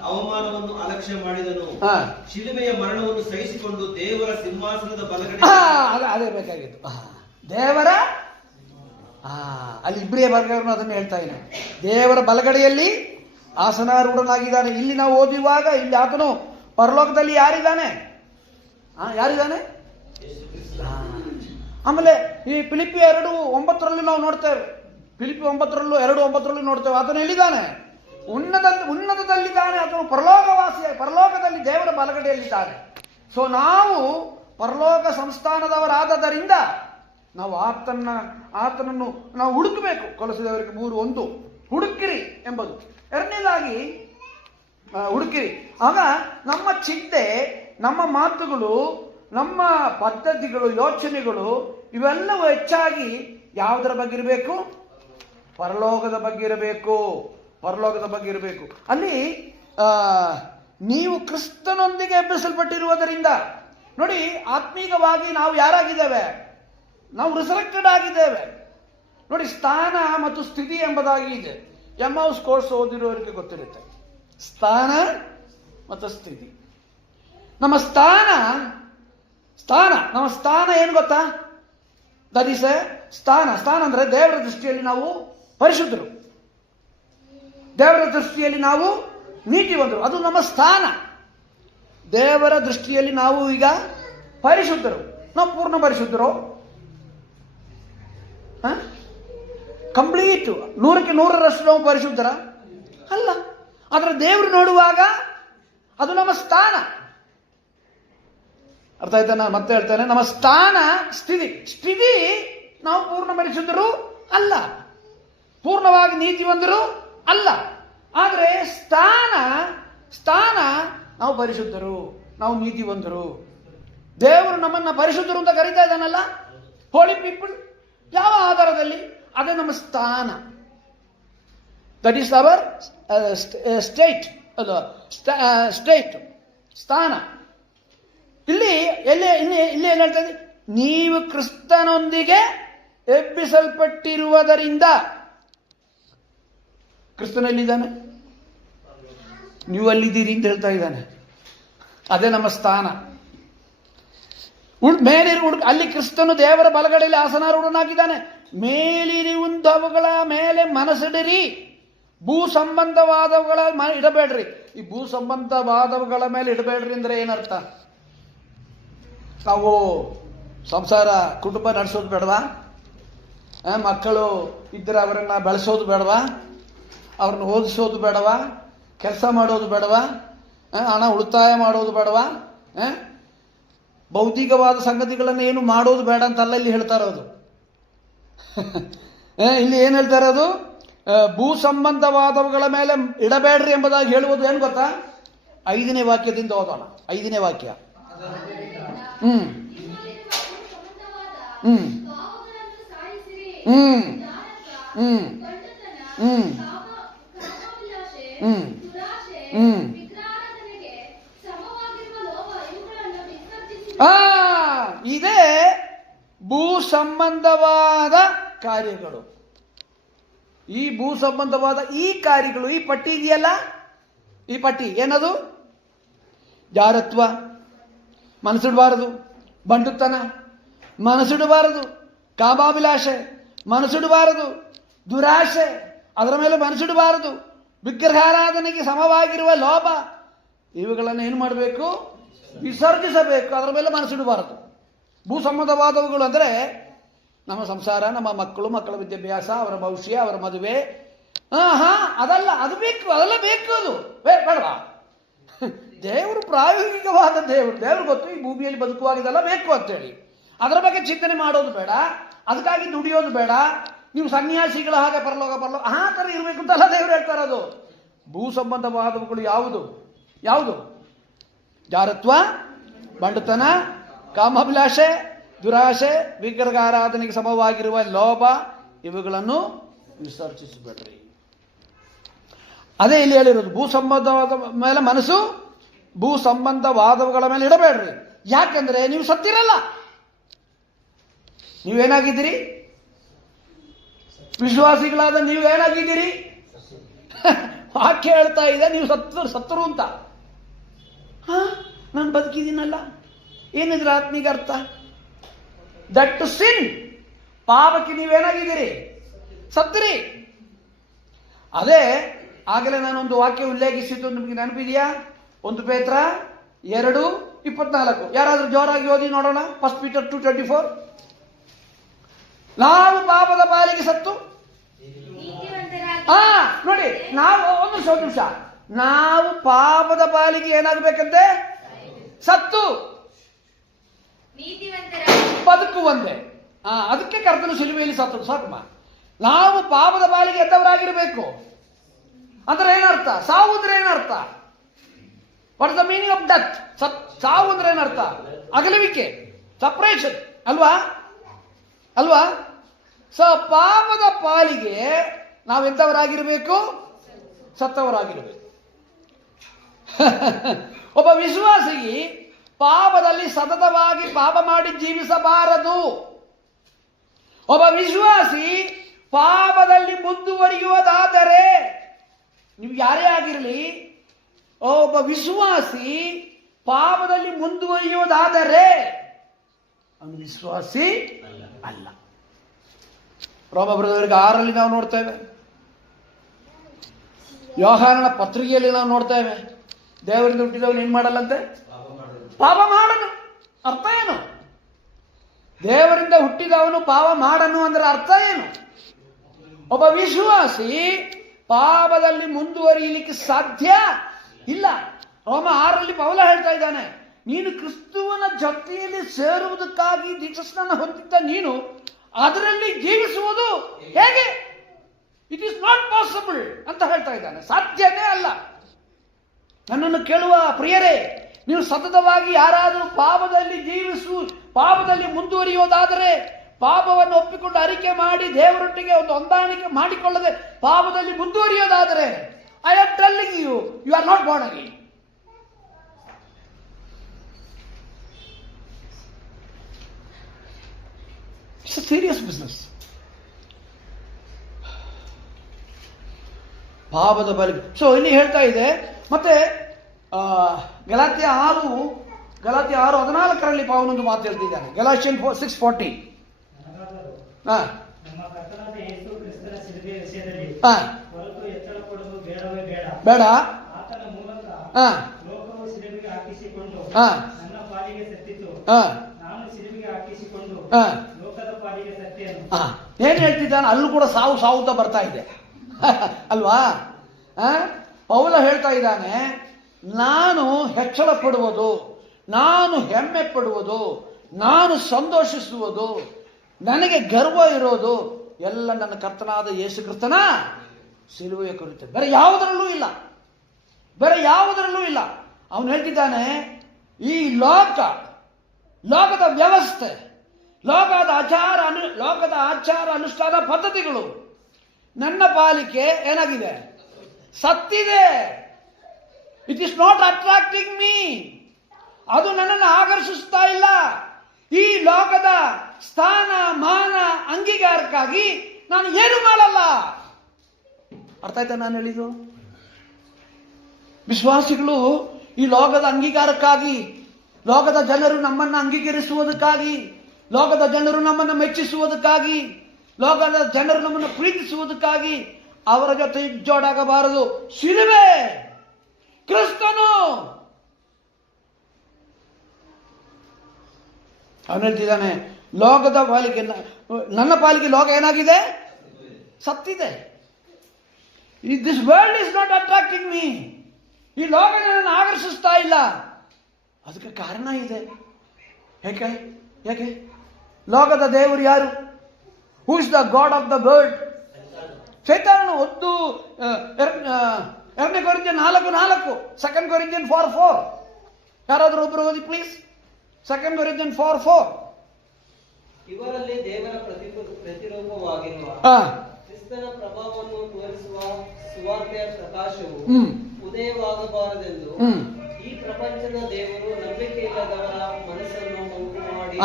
ಅವಮಾನವನ್ನು ಅಲಕ್ಷ್ಯ ಮಾಡಿದನು. ಶಿಲುಬೆಯ ಮರಣವನ್ನು ಸಹಿಸಿಕೊಂಡು ದೇವರ ಸಿಂಹಾಸನದ ಬಲಗಡೆ. ಅದೇ ಬೇಕಾಗಿತ್ತು, ದೇವರ ಅಲ್ಲಿ ಇಬ್ರಿಯ ವರ್ಗವನ್ನು ಅದನ್ನು ಹೇಳ್ತಾ ಇದ್ದಾನೆ. ದೇವರ ಬಲಗಡೆಯಲ್ಲಿ ಆಸನಾರೂಢನಾಗಿದ್ದಾನೆ. ಇಲ್ಲಿ ನಾವು ಓದುವಾಗ ಇಲ್ಲಿ ಆತನು ಪರಲೋಕದಲ್ಲಿ ಯಾರಿದ್ದಾನೆ? ಯಾರಿದ್ದಾನೆ? ಆಮೇಲೆ ಈ ಫಿಲಿಪ್ಪಿ 2:9 ನಾವು ನೋಡ್ತೇವೆ. ಫಿಲಿಪ್ಪಿ 2:9 ನೋಡ್ತೇವೆ. ಆತನು ಎಲ್ಲಿದ್ದಾನೆ? ಉನ್ನತದಲ್ಲಿದ್ದಾನೆ. ಆತನು ಪರಲೋಕವಾಸಿ, ಪರಲೋಕದಲ್ಲಿ ದೇವರ ಬಲಗಡೆಯಲ್ಲಿದ್ದಾನೆ. ಸೊ ನಾವು ಪರಲೋಕ ಸಂಸ್ಥಾನದವರಾದದರಿಂದ ನಾವು ಆತನನ್ನು ನಾವು ಹುಡುಕಬೇಕು. ಕೊಲೊಸ್ಸೆಯವರಿಗೆ 3:1 ಹುಡುಕಿರಿ ಎಂಬುದು. ಎರಡನೇದಾಗಿ ಹುಡುಕಿರಿ. ಆಗ ನಮ್ಮ ಚಿಂತೆ, ನಮ್ಮ ಮಾತುಗಳು, ನಮ್ಮ ಪದ್ಧತಿಗಳು, ಯೋಚನೆಗಳು ಇವೆಲ್ಲವೂ ಹೆಚ್ಚಾಗಿ ಯಾವುದರ ಬಗ್ಗೆ ಇರಬೇಕು? ಪರಲೋಕದ ಬಗ್ಗೆ ಇರಬೇಕು. ಪರಲೋಕದ ಬಗ್ಗೆ ಇರಬೇಕು. ಅಲ್ಲಿ ನೀವು ಕ್ರಿಸ್ತನೊಂದಿಗೆ ಎಬ್ಬಿಸಲ್ಪಟ್ಟಿರುವುದರಿಂದ ನೋಡಿ, ಆತ್ಮೀಕವಾಗಿ ನಾವು ಯಾರಾಗಿದ್ದೇವೆ? ನಾವು ರಿಸರೆಕ್ಟೆಡ್ ಆಗಿದ್ದೇವೆ. ನೋಡಿ, ಸ್ಥಾನ ಮತ್ತು ಸ್ಥಿತಿ ಎಂಬುದಾಗಿ ಇದೆ. ಎಮ್ಔಸ್ ಕೋರ್ಸ್ ಓದಿರೋರಿಗೆ ಗೊತ್ತಿರುತ್ತೆ. ಸ್ಥಾನ ಮತ್ತು ಸ್ಥಿತಿ. ನಮ್ಮ ಸ್ಥಾನ ಏನು ಗೊತ್ತಾ? ದಟ್ ಈಸ್ ಎ ಸ್ಥಾನ ಅಂದ್ರೆ ದೇವರ ದೃಷ್ಟಿಯಲ್ಲಿ ನಾವು ಪರಿಶುದ್ಧರು, ದೇವರ ದೃಷ್ಟಿಯಲ್ಲಿ ನಾವು ನೀತಿವಂತರು. ಅದು ನಮ್ಮ ಸ್ಥಾನ. ದೇವರ ದೃಷ್ಟಿಯಲ್ಲಿ ನಾವು ಈಗ ಪರಿಶುದ್ಧರು. ನಾವು ಪೂರ್ಣ ಪರಿಶುದ್ಧರು, ಕಂಪ್ಲೀಟ್ 100ಕ್ಕೆ 100ರಷ್ಟು ನಾವು ಪರಿಶುದ್ಧರ ಅಲ್ಲ. ಆದರೆ ದೇವರು ನೋಡುವಾಗ ಅದು ನಮ್ಮ ಸ್ಥಾನ. ಅರ್ಥ ಆಯ್ತಾ? ನಾನು ಮತ್ತೆ ಹೇಳ್ತೇನೆ, ನಮ್ಮ ಸ್ಥಾನ ಸ್ಥಿತಿ ನಾವು ಪೂರ್ಣ ಪರಿಶುದ್ಧರು ಅಲ್ಲ, ಪೂರ್ಣವಾಗಿ ನೀತಿವಂತರು ಅಲ್ಲ. ಆದರೆ ಸ್ಥಾನ ನಾವು ಪರಿಶುದ್ಧರು, ನಾವು ನೀತಿವಂತರು. ದೇವರು ನಮ್ಮನ್ನ ಪರಿಶುದ್ಧರು ಅಂತ ಕರೀತಾ ಇದ್ದಾನಲ್ಲ, ಹೋಲಿ ಪೀಪಲ್. ಯಾವ ಆಧಾರದಲ್ಲಿ? ಅದೇ ನಮ್ಮ ಸ್ಥಾನ. ದಟ್ ಈಸ್ ಅವರ್ ಸ್ಟೇಟ್ ಸ್ಥಾನ. ಇಲ್ಲಿ ಏನು ಹೇಳ್ತಾ ಇದೆ? ನೀವು ಕ್ರಿಸ್ತನೊಂದಿಗೆ ಎಬ್ಬಿಸಲ್ಪಟ್ಟಿರುವುದರಿಂದ. ಕ್ರಿಸ್ತನಲ್ಲಿದ್ದಾನೆ, ನೀವು ಅಲ್ಲಿದ್ದೀರಿ ಅಂತ ಹೇಳ್ತಾ ಇದ್ದಾನೆ. ಅದೇ ನಮ್ಮ ಸ್ಥಾನ. ಅಲ್ಲಿ ಕ್ರಿಸ್ತನು ದೇವರ ಬಲಗಡೆಯಲ್ಲಿ ಆಸನಾರೂಢನಾಗಿದ್ದಾನೆ. ಮೇಲಿರುವಂಥವುಗಳ ಮೇಲೆ ಮನಸ್ಸಿಡಿರಿ, ಭೂ ಸಂಬಂಧವಾದವುಗಳ ಇಡಬೇಡ್ರಿ. ಈ ಭೂ ಸಂಬಂಧವಾದವುಗಳ ಮೇಲೆ ಇಡಬೇಡ್ರಿ ಅಂದ್ರೆ ಏನರ್ಥ? ನಾವು ಸಂಸಾರ ಕುಟುಂಬ ನಡೆಸೋದು ಬೇಡವಾ? ಮಕ್ಕಳು ಇದ್ದರೆ ಅವರನ್ನ ಬೆಳೆಸೋದು ಬೇಡವಾ? ಅವ್ರನ್ನ ಓದಿಸೋದು ಬೇಡವಾ? ಕೆಲಸ ಮಾಡೋದು ಬೇಡವಾ? ಹಣ ಉಳಿತಾಯ ಮಾಡೋದು ಬೇಡವಾ? ಭೌತಿಕವಾದ ಸಂಗತಿಗಳನ್ನು ಏನು ಮಾಡೋದು ಬೇಡ ಅಂತಲ್ಲ ಇಲ್ಲಿ ಹೇಳ್ತಾ ಇರೋದು. ಇಲ್ಲಿ ಏನು ಹೇಳ್ತಾ ಇರೋದು? ಭೂ ಸಂಬಂಧವಾದವುಗಳ ಮೇಲೆ ಇಡಬೇಡ್ರಿ ಎಂಬುದಾಗಿ ಹೇಳುವುದು ಏನು ಗೊತ್ತಾ? 5ನೇ ವಾಕ್ಯದಿಂದ ಓದೋಣ. 5ನೇ ವಾಕ್ಯ. ಇದೇ ಭೂ ಸಂಬಂಧವಾದ ಕಾರ್ಯಗಳು. ಈ ಭೂ ಸಂಬಂಧವಾದ ಈ ಕಾರ್ಯಗಳು, ಈ ಪಟ್ಟಿ ಇದೆಯಲ್ಲ, ಈ ಪಟ್ಟಿ ಏನದು? ಜಾರತ್ವ ಮನಸ್ಸಿಡಬಾರದು, ಬಂಡುತನ ಮನಸ್ಸಿಡಬಾರದು, ಕಾಮಾಭಿಲಾಷೆ ಮನಸ್ಸಿಡಬಾರದು, ದುರಾಶೆ ಅದರ ಮೇಲೆ ಮನಸ್ಸಿಡಬಾರದು, ವಿಗ್ರಹಾರಾಧನೆಗೆ ಸಮವಾಗಿರುವ ಲೋಭ ಇವುಗಳನ್ನು ಏನು ಮಾಡಬೇಕು? ವಿಸರ್ಜಿಸಬೇಕು. ಅದರ ಮೇಲೆ ಮನಸ್ಸಿಡಬಾರದು. ಭೂ ಸಂಬಂಧವಾದವುಗಳು ಅಂದರೆ ನಮ್ಮ ಸಂಸಾರ, ನಮ್ಮ ಮಕ್ಕಳು, ಮಕ್ಕಳ ವಿದ್ಯಾಭ್ಯಾಸ, ಅವರ ಭವಿಷ್ಯ, ಅವರ ಮದುವೆ. ಅದಲ್ಲ, ಅದು ಬೇಕು, ಅದೆಲ್ಲ ಬೇಕು. ಅದು ಬೇಡವಾ? ದೇವರು ಪ್ರಾಯೋಗಿಕವಾದ ದೇವರು ಗೊತ್ತು ಈ ಭೂಮಿಯಲ್ಲಿ ಬದುಕುವಾಗ ಇದೆಲ್ಲ ಬೇಕು ಅಂತೇಳಿ. ಅದರ ಬಗ್ಗೆ ಚಿಂತನೆ ಮಾಡೋದು ಬೇಡ, ಅದಕ್ಕಾಗಿ ದುಡಿಯೋದು ಬೇಡ. ನೀವು ಸನ್ಯಾಸಿಗಳ ಹಾಗೆ ಪರಲೋಕ ಆ ಥರ ಇರಬೇಕು ಅಂತೆಲ್ಲ ದೇವರು ಹೇಳ್ತಾರೆ. ಅದು ಭೂ ಸಂಬಂಧವಾದವುಗಳು ಯಾವುದು? ಜಾರತ್ವ, ಬಂಡುತನ, ಕಾಮಾಭಿಲಾಷೆ, ದುರಾಶೆ, ವಿಗ್ರಹಾರಾಧನೆಗೆ ಸಮವಾಗಿರುವ ಲೋಭ, ಇವುಗಳನ್ನು ವಿಸರ್ಜಿಸಬೇಡ್ರಿ. ಅದೇ ಇಲ್ಲಿ ಹೇಳಿರೋದು. ಭೂ ಸಂಬಂಧವಾದ ಮೇಲೆ ಮನಸ್ಸು, ಭೂ ಸಂಬಂಧವಾದವುಗಳ ಮೇಲೆ ಇಡಬೇಡ್ರಿ. ಯಾಕೆಂದ್ರೆ ನೀವು ಸತ್ತಿರಲ್ಲ. ನೀವೇನಾಗಿದ್ದೀರಿ? ವಿಶ್ವಾಸಿಗಳಾದ ನೀವೇನಾಗಿದ್ದೀರಿ? ವಾಕ್ಯ ಹೇಳ್ತಾ ಇದೆ ನೀವು ಸತ್ತರು ಅಂತ. ನಾನು ಬದುಕಿದ್ದೀನಲ್ಲ, ಏನಿದ್ರ ಆತ್ಮೀಗ ಅರ್ಥ? ದಟ್ ಟು ಸಿನ್, ಪಾಪಕ್ಕೆ ನೀವೇನಾಗಿದ್ದೀರಿ? ಸತ್ತರಿ. ಅದೇ ಆಗಲೇ ನಾನೊಂದು ವಾಕ್ಯ ಉಲ್ಲೇಖಿಸಿದ್ದು ನಿಮಗೆ ನೆನಪಿದೆಯಾ? 1 ಪೇತ್ರ 2:24. ಯಾರಾದ್ರೂ ಜೋರಾಗಿ ಓದಿ ನೋಡೋಣ. 1 Peter 2:24. ನಾವು ಪಾಪದ ಪಾಲಿಗೆ ಸತ್ತು, ನೋಡಿ, ನಾವು ಒಂದು ನಿಮಿಷ, ನಾವು ಪಾಪದ ಪಾಲಿಗೆ ಏನಾಗಬೇಕಂತೆ? ಸತ್ತು ಬದುಕುವಂತೆ. ಅದಕ್ಕೆ ಕರ್ತನು ಶಿಲುಬೆಯಲ್ಲಿ ಸತ್ತು. ಸಾಕಮ್ಮ, ನಾವು ಪಾಪದ ಪಾಲಿಗೆ ಎದ್ದವರಾಗಿರ್ಬೇಕು ಅಂದ್ರೆ ಏನರ್ಥ? ಸಾವು ಅಂದ್ರೆ ಏನರ್ಥ? What is the meaning of death? ಸಾವು ಅಂದ್ರೆ ಏನರ್ಥ? ಅಗಲುವಿಕೆ, ಸಪರೇಷನ್ ಅಲ್ವಾ? ಸೊ ಪಾಪದ ಪಾಲಿಗೆ ನಾವೆಂಥವರಾಗಿರ್ಬೇಕು? ಸತ್ತವರಾಗಿರ್ಬೇಕು. ಒಬ್ಬ ವಿಶ್ವಾಸಿಗೆ ಪಾಪದಲ್ಲಿ ಸತತವಾಗಿ ಪಾಪ ಮಾಡಿ ಜೀವಿಸಬಾರದು. ಒಬ್ಬ ವಿಶ್ವಾಸಿ ಪಾಪದಲ್ಲಿ ಮುಂದುವರಿಯುವುದಾದರೆ, ನೀವು ಯಾರೇ ಆಗಿರಲಿ, ಒಬ್ಬ ವಿಶ್ವಾಸಿ ಪಾಪದಲ್ಲಿ ಮುಂದುವರಿಯುವುದಾದರೆ ಅವನು ವಿಶ್ವಾಸಿ ಅಲ್ಲ. ರೋಮಪುರದವರಿಗೆ 6 ನಾವು ನೋಡ್ತೇವೆ. ಯೋಹಾನನ ಪತ್ರಿಕೆಯಲ್ಲಿ ನಾವು ನೋಡ್ತೇವೆ, ದೇವರಿಂದ ಹುಟ್ಟಿದವನು ಏನ್ ಮಾಡಲ್ಲಂತೆ? ಪಾಪ ಮಾಡನು. ಅರ್ಥ ಏನು? ದೇವರಿಂದ ಹುಟ್ಟಿದವನು ಪಾಪ ಮಾಡನು ಅಂದ್ರೆ ಅರ್ಥ ಏನು? ಒಬ್ಬ ವಿಶ್ವಾಸಿ ಪಾಪದಲ್ಲಿ ಮುಂದುವರಿಯಲಿಕ್ಕೆ ಸಾಧ್ಯ ಇಲ್ಲ. ರೋಮ 6 ಪೌಲ ಹೇಳ್ತಾ ಇದ್ದಾನೆ, ನೀನು ಕ್ರಿಸ್ತುವನ ಜೊತೆಯಲ್ಲಿ ಸೇರುವುದಕ್ಕಾಗಿ ದೀಕ್ಷಾಸ್ನಾನ ಹೊಂದಿದ್ದ ನೀನು ಅದರಲ್ಲಿ ಜೀವಿಸುವುದು ಹೇಗೆ? ಇಟ್ ಈಸ್ ನಾಟ್ ಪಾಸಿಬಲ್ ಅಂತ ಹೇಳ್ತಾ ಇದ್ದಾನೆ. ಸಾಧ್ಯನೇ ಅಲ್ಲ. ನನ್ನನ್ನು ಕೇಳುವ ಪ್ರಿಯರೇ, ನೀವು ಸತತವಾಗಿ ಯಾರಾದರೂ ಪಾಪದಲ್ಲಿ ಮುಂದುವರಿಯೋದಾದರೆ, ಪಾಪವನ್ನು ಒಪ್ಪಿಕೊಂಡು ಅರಿಕೆ ಮಾಡಿ ದೇವರೊಟ್ಟಿಗೆ ಒಂದು ಹೊಂದಾಣಿಕೆ ಮಾಡಿಕೊಳ್ಳದೆ ಪಾಪದಲ್ಲಿ ಮುಂದುವರಿಯೋದಾದರೆ, I am telling you are not born again. It's a serious business. ಪಾಪದ ಬಲಿ. ಸೊ ಇಲ್ಲಿ ಹೇಳ್ತಾ ಇದೆ. ಮತ್ತೆ ಗಲಾತ್ಯ 6:14 ಪಾವನೊಂದು ಮಾತು ಹೇಳ್ತಿದ್ದಾನೆ. ಗಲಾಟಿಯನ್ 6:40. ಬೇಡ, ಏನ್ ಹೇಳ್ತಿದ್ದಾನೆ? ಅಲ್ಲೂ ಕೂಡ ಸಾವು ಅಂತ ಬರ್ತಾ ಇದೆ ಅಲ್ವಾ? ಪೌಲ ಹೇಳ್ತಾ ಇದ್ದಾನೆ, ನಾನು ಹೆಚ್ಚಳ ಪಡುವುದು, ನಾನು ಹೆಮ್ಮೆ ಪಡುವುದು, ನಾನು ಸಂತೋಷಿಸುವುದು, ನನಗೆ ಗರ್ವ ಇರೋದು ಎಲ್ಲ ನನ್ನ ಕರ್ತನಾದ ಯೇಸು ಕ್ರಿಸ್ತನ ಶಿಲುಬೆಯ ಕುರಿತು, ಬೇರೆ ಯಾವುದರಲ್ಲೂ ಇಲ್ಲ. ಅವನು ಹೇಳ್ತಿದ್ದಾನೆ, ಈ ಲೋಕದ ವ್ಯವಸ್ಥೆ, ಲೋಕದ ಆಚಾರ ಅನುಷ್ಠಾನ ಪದ್ಧತಿಗಳು ನನ್ನ ಪಾಲಿಕೆ ಏನಾಗಿದೆ? ಸತ್ತಿದೆ. It is not attracting me. ಅದು ನನ್ನನ್ನು ಆಕರ್ಷಿಸ್ತಾ ಇಲ್ಲ. ಈ ಲೋಕದ ಸ್ಥಾನ ಮಾನ ಅಂಗೀಕಾರಕ್ಕಾಗಿ ನಾನು ಏನು ಮಾಡಲ್ಲ. ಅರ್ಥ ಆಯ್ತಾ ನಾನು ಹೇಳಿದ್ದು? ವಿಶ್ವಾಸಿಗಳು ಈ ಲೋಕದ ಅಂಗೀಕಾರಕ್ಕಾಗಿ, ಲೋಕದ ಜನರು ನಮ್ಮನ್ನು ಅಂಗೀಕರಿಸುವುದಕ್ಕಾಗಿ, ಲೋಕದ ಜನರು ನಮ್ಮನ್ನು ಮೆಚ್ಚಿಸುವುದಕ್ಕಾಗಿ, ಲೋಕದ ಜನರು ನಮ್ಮನ್ನು ಪ್ರೀತಿಸುವುದಕ್ಕಾಗಿ ಅವರ ಜೊತೆ ಜೋಡಾಗಬಾರದು. ಶಿಲುಬೆ, ಕ್ರಿಸ್ತನು. ಅವನು ಹೇಳ್ತಿದ್ದಾನೆ, ಲೋಕದ ಪಾಲಿಗೆ ನನ್ನ ಪಾಲಿಗೆ ಲೋಕ ಏನಾಗಿದೆ? ಸತ್ತಿದೆ. This world is not attracting me. ಈ ಲೋಕ ನನ್ನನ್ನು ಆಕರ್ಷಿಸ್ತಾ ಇಲ್ಲ. ಅದಕ್ಕೆ ಕಾರಣ ಇದೆ. ಯಾಕೆ? ಯಾಕೆ? ಲೋಕದ ದೇವರು ಯಾರು? Who is the god of the world? ಸೈತಾನನು. 2 ಕೊರಿಂಥಿಯನ್ 4:4, 2 ಕೊರಿಂಥಿಯನ್ 4:4. ಯಾರಾದ್ರೂ ಒಬ್ರು ಓದಿ ಪ್ಲೀಸ್. 2 ಕೊರಿಂಥಿಯನ್ 4:4. ಇವರಲ್ಲಿ ದೇವರ ಪ್ರತಿರೂಪವಾಗಿರುವ ಕ್ರಿಸ್ತನ ಪ್ರಭಾವವನ್ನು ತೋರಿಸುವ ಸುವಾರ್ತೆಯ ಪ್ರಕಾಶವು ಉದಯವಾಗಬಾರದೆಂದು ಈ ಪ್ರಪಂಚದ ದೇವರು ನಂಬಿಕೆಯಿಲ್ಲದವರ ಮನಸ್ಸನ್ನು ಉಂಟು ಮಾಡಿ.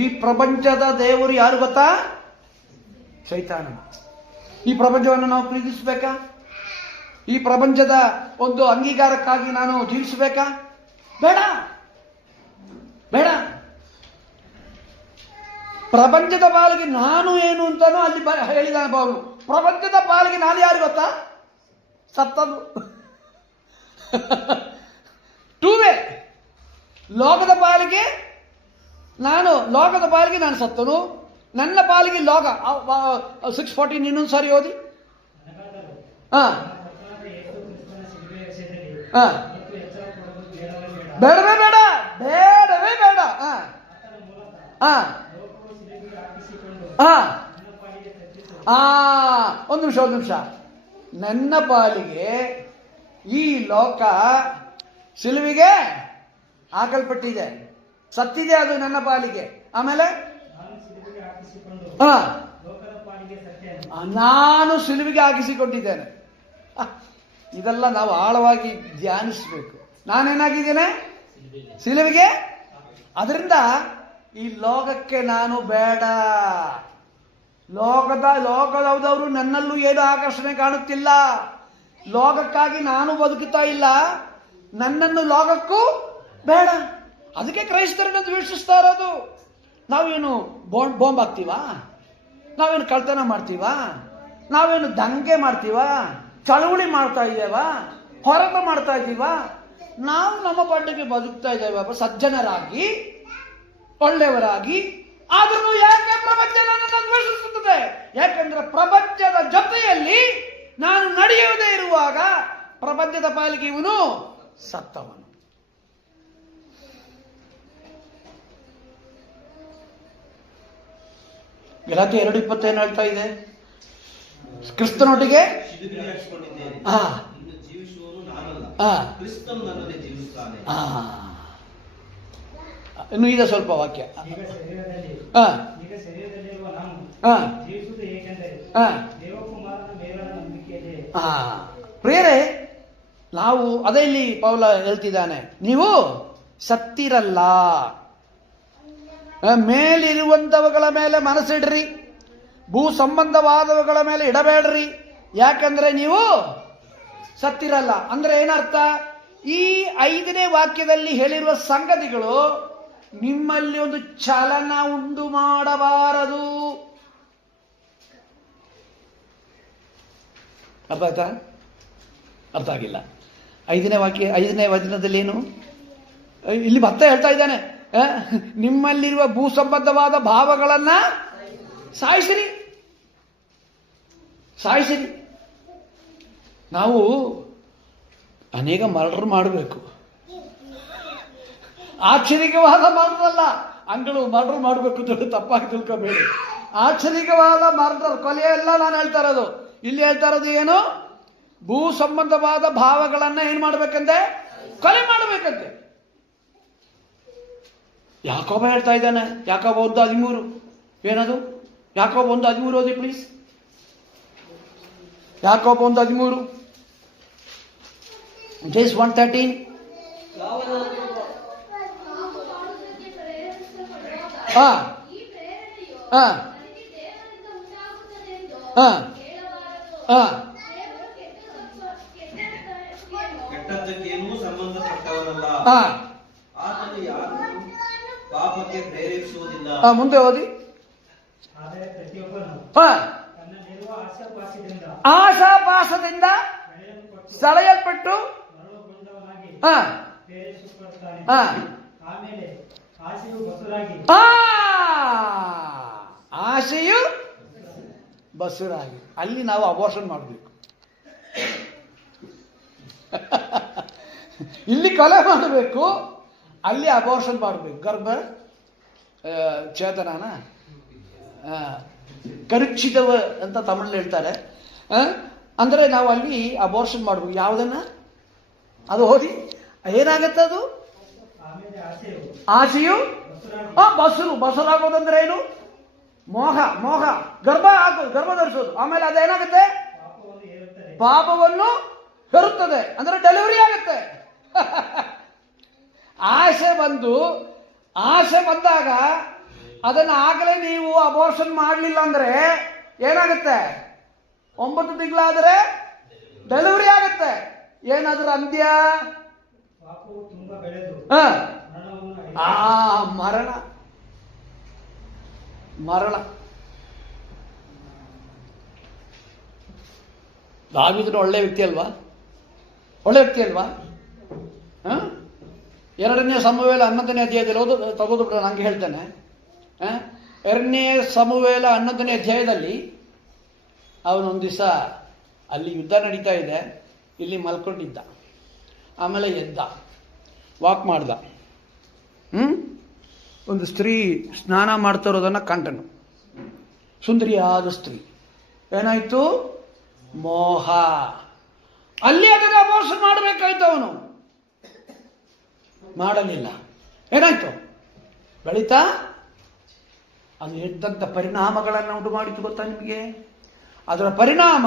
ಈ ಪ್ರಪಂಚದ ದೇವರು ಯಾರು ಗೊತ್ತಾ? ಸೈತಾನ. ಈ ಪ್ರಪಂಚವನ್ನು ನಾವು ಪ್ರೀತಿಸಬೇಕಾ? ಈ ಪ್ರಪಂಚದ ಒಂದು ಅಂಗೀಕಾರಕ್ಕಾಗಿ ನಾನು ಜೀವಿಸಬೇಕಾ? ಬೇಡ, ಬೇಡ. ಪ್ರಪಂಚದ ಪಾಲಿಗೆ ನಾನು ಏನು ಅಂತಾನು ಅಲ್ಲಿ ಹೇಳಿದಾನೆ ಪೌಲನು. ಪ್ರಪಂಚದ ಪಾಲಿಗೆ ನಾನು ಯಾರು ಗೊತ್ತಾ? ಸತ್ತದು. Two way. ಲೋಕದ ಪಾಲಿಗೆ ನಾನು ಸತ್ತನು. ನನ್ನ ಪಾಲಿಗೆ ಲೋಕ. 6:14 ಇನ್ನೊಂದು ಸಾರಿ ಓದಿ. ಬೇಡವೇ ಬೇಡ, ಬೇಡವೇ ಬೇಡ. ಒಂದು ನಿಮಿಷ. ನನ್ನ ಪಾಲಿಗೆ ಈ ಲೋಕ ಸಿಲುವಿಗೆ ಹಾಕಲ್ಪಟ್ಟಿದೆ, ಸತ್ತಿದೆ. ಅದು ನನ್ನ ಪಾಲಿಗೆ. ಆಮೇಲೆ ನಾನು ಸಿಲುವಿಗೆ ಹಾಕಿಸಿಕೊಂಡಿದ್ದೇನೆ. ಇದೆಲ್ಲ ನಾವು ಆಳವಾಗಿ ಧ್ಯಾನಿಸಬೇಕು. ನಾನೇನಾಗಿದ್ದೇನೆ? ಸಿಲುವಿಗೆ. ಅದರಿಂದ ಈ ಲೋಕಕ್ಕೆ ನಾನು ಬೇಡ. ಲೋಕದವರು ನನ್ನಲ್ಲೂ ಏನು ಆಕರ್ಷಣೆ ಕಾಣುತ್ತಿಲ್ಲ. ಲೋಕಕ್ಕಾಗಿ ನಾನು ಬದುಕುತ್ತಾ ಇಲ್ಲ. ನನ್ನನ್ನು ಲೋಕಕ್ಕೂ ಬೇಡ. ಅದಕ್ಕೆ ಕ್ರೈಸ್ತರನ್ನು ದ್ವೇಷಿಸ್ತಾ ಇರೋದು. ನಾವೇನು ಬಾಂಬ್ ಹಾಕ್ತೀವಾ? ನಾವೇನು ಕಳ್ತನ ಮಾಡ್ತೀವಾ? ನಾವೇನು ದಂಗೆ ಮಾಡ್ತೀವಾ? ಚಳುವಳಿ ಮಾಡ್ತಾ ಇದ್ದೇವಾ? ಹೋರಾಟ ಮಾಡ್ತಾ ಇದ್ದೀವಾ? ನಾವು ನಮ್ಮ ಪಾಠಕ್ಕೆ ಬದುಕ್ತಾ ಇದ್ದೇವೆ ಸಜ್ಜನರಾಗಿ, ಒಳ್ಳೆಯವರಾಗಿ. ಆದ್ರೂ ಯಾಕೆ ಪ್ರಪಂಚ ನನ್ನನ್ನು ದ್ವೇಷಿಸುತ್ತದೆ? ಯಾಕಂದ್ರೆ ಪ್ರಪಂಚದ ಜೊತೆಯಲ್ಲಿ ನಾನು ನಡೆಯುವುದೇ ಇರುವಾಗ ಪ್ರಪಂಚದ ಪಾಲಿಗೆ ಇವನು ಸತ್ತವನು. ಗಲಾತ್ಯ 2:20 ಹೇಳ್ತಾ ಇದೆ? ಕ್ರಿಸ್ತನೊಟ್ಟಿಗೆ ಇನ್ನು ಇದೆ ಸ್ವಲ್ಪ ವಾಕ್ಯ. ಪ್ರಿಯರೇ, ನಾವು ಅದೇ ಇಲ್ಲಿ ಪೌಲ ಹೇಳ್ತಿದ್ದಾನೆ, ನೀವು ಸತ್ತಿರಲ್ಲ, ಮೇಲಿರುವಂತವುಗಳ ಮೇಲೆ ಮನಸ್ಸಿಡ್ರಿ, ಭೂ ಸಂಬಂಧವಾದವುಗಳ ಮೇಲೆ ಇಡಬೇಡ್ರಿ, ಯಾಕಂದ್ರೆ ನೀವು ಸತ್ತಿರಲ್ಲ. ಅಂದ್ರೆ ಏನರ್ಥ? ಈ 5ನೇ ವಾಕ್ಯದಲ್ಲಿ ಹೇಳಿರುವ ಸಂಗತಿಗಳು ನಿಮ್ಮಲ್ಲಿ ಒಂದು ಚಲನ ಉಂಟು ಮಾಡಬಾರದು. ಅರ್ಥ ಆಯ್ತಾ? ಅರ್ಥ ಆಗಿಲ್ಲ. 5ನೇ ವಚನದಲ್ಲಿ ಏನು ಇಲ್ಲಿ ಮತ್ತೆ ಹೇಳ್ತಾ ಇದ್ದಾನೆ? ನಿಮ್ಮಲ್ಲಿರುವ ಭೂ ಸಂಬಂಧವಾದ ಭಾವಗಳನ್ನ ಸಾಯಿಸಿರಿ. ನಾವು ಅನೇಕ ಮರ್ಡರ್ ಮಾಡಬೇಕು. ಆಶ್ಚರ್ಯವಾದ ಮರ್ಡರ್ ಅಲ್ಲ, ಅಂಗಳು ಮರ್ಡರ್ ಮಾಡಬೇಕು ಅಂತ ತಪ್ಪಾಗಿ ತಿಳ್ಕೋಬೇಡಿ. ಆಶ್ಚರ್ಯವಾದ ಮರ್ಡರ್, ಕೊಲೆ ಎಲ್ಲ ನಾನು ಹೇಳ್ತಾ ಇರೋದು. ಇಲ್ಲಿ ಹೇಳ್ತಾ ಇರೋದು ಏನು? ಭೂ ಸಂಬಂಧವಾದ ಭಾವಗಳನ್ನ ಏನ್ ಮಾಡ್ಬೇಕಂತೆ? ಕೊಲೆ ಮಾಡಬೇಕಂತೆ. ಯಾಕೋಬ ಹೇಳ್ತಾ ಇದ್ದಾನೆ. ಯಾಕೋಬ 1:13 ಏನದು? ಯಾಕೋಬ 1:13 ಓದಿ ಪ್ಲೀಸ್. ಯಾಕೋಬ 1:13 ಜೇಸ್ 1:13. ಕೆಟ್ಟದ್ದಕ್ಕೇನೂ ಸಂಬಂಧಪಟ್ಟವನಲ್ಲ, ಆತನು ಯಾರನ್ನು ಪಾಪಕ್ಕೆ ಪ್ರೇರೇಪಿಸುವುದಿಲ್ಲ. ಮುಂದೆ ಓದಿ. ಆಶಾಪಾಸದಿಂದ ಸೆಳೆಯಲ್ಪಟ್ಟು ಆ ಆಶೆಯು ಬಸುರಾಗಿ. ಅಲ್ಲಿ ನಾವು ಅಬೋರ್ಷನ್ ಮಾಡಬೇಕು. ಇಲ್ಲಿ ಕೊಲೆ ಮಾಡಬೇಕು, ಅಲ್ಲಿ ಅಬೋರ್ಷನ್ ಮಾಡಬೇಕು. ಗರ್ಭ ಚೇತನನ ಕರುಚಿತವ ಅಂತ ತಮಿಳಲ್ಲಿ ಹೇಳ್ತಾರೆ. ಅಂದರೆ ನಾವು ಅಲ್ಲಿ ಅಬೋರ್ಷನ್ ಮಾಡಬೇಕು. ಯಾವುದನ್ನ ಅದು ಓದಿ ಏನಾಗತ್ತೆ? ಅದು ಆಸೆಯು ಬಸುರಾಗೋದಂದ್ರೆ ಏನು? ಮೋಹ ಗರ್ಭ ಹಾಕೋದು, ಗರ್ಭ ಧರಿಸೋದು. ಆಮೇಲೆ ಅದೇನಾಗುತ್ತೆ? ಪಾಪವನ್ನು ಹೆರುತ್ತದೆ, ಅಂದ್ರೆ ಡೆಲಿವರಿ ಆಗುತ್ತೆ. ಆಸೆ ಬಂದಾಗ ಅದನ್ನ ಆಗಲೇ ನೀವು ಅಬೋರ್ಷನ್ ಮಾಡಲಿಲ್ಲ ಅಂದ್ರೆ ಏನಾಗುತ್ತೆ? 9 ತಿಂಗಳಾದರೆ ಡೆಲಿವರಿ ಆಗುತ್ತೆ. ಏನಾದ್ರೂ ಅಂತ್ಯ? ಮರಣ. ದಾವೀದನು ಒಳ್ಳೆ ವ್ಯಕ್ತಿ ಅಲ್ವಾ? 2ನೇ ಸಮುವೇಲ 11ನೇ ಅಧ್ಯಾಯದಲ್ಲಿ ತಗೋದು ಬಿಡ, ನಂಗೆ ಹೇಳ್ತೇನೆ. 2ನೇ ಸಮುವೇಲ 11ನೇ ಅಧ್ಯಾಯದಲ್ಲಿ ಅವನೊಂದು ದಿವಸ ಅಲ್ಲಿ ಯುದ್ಧ ನಡೀತಾ ಇದೆ, ಇಲ್ಲಿ ಮಲ್ಕೊಂಡಿದ್ದ. ಆಮೇಲೆ ಎದ್ದ, ವಾಕ್ ಮಾಡ್ದ. ಒಂದು ಸ್ತ್ರೀ ಸ್ನಾನ ಮಾಡ್ತಾ ಇರೋದನ್ನ ಕಂಡನು. ಸುಂದರಿಯಾದ ಸ್ತ್ರೀ. ಏನಾಯ್ತು? ಮೋಹ. ಅಲ್ಲಿ ಅದನ್ನು ಅಬೋರ್ಷನ್ ಮಾಡಬೇಕಾಯ್ತು. ಅವನು ಮಾಡಲಿಲ್ಲ. ಏನಾಯ್ತು? ಬೆಳೀತಾ ಅದು ಎದ್ದಂಥ ಪರಿಣಾಮಗಳನ್ನು ಉಂಟು ಮಾಡಿತು ಗೊತ್ತಾ ನಿಮಗೆ? ಅದರ ಪರಿಣಾಮ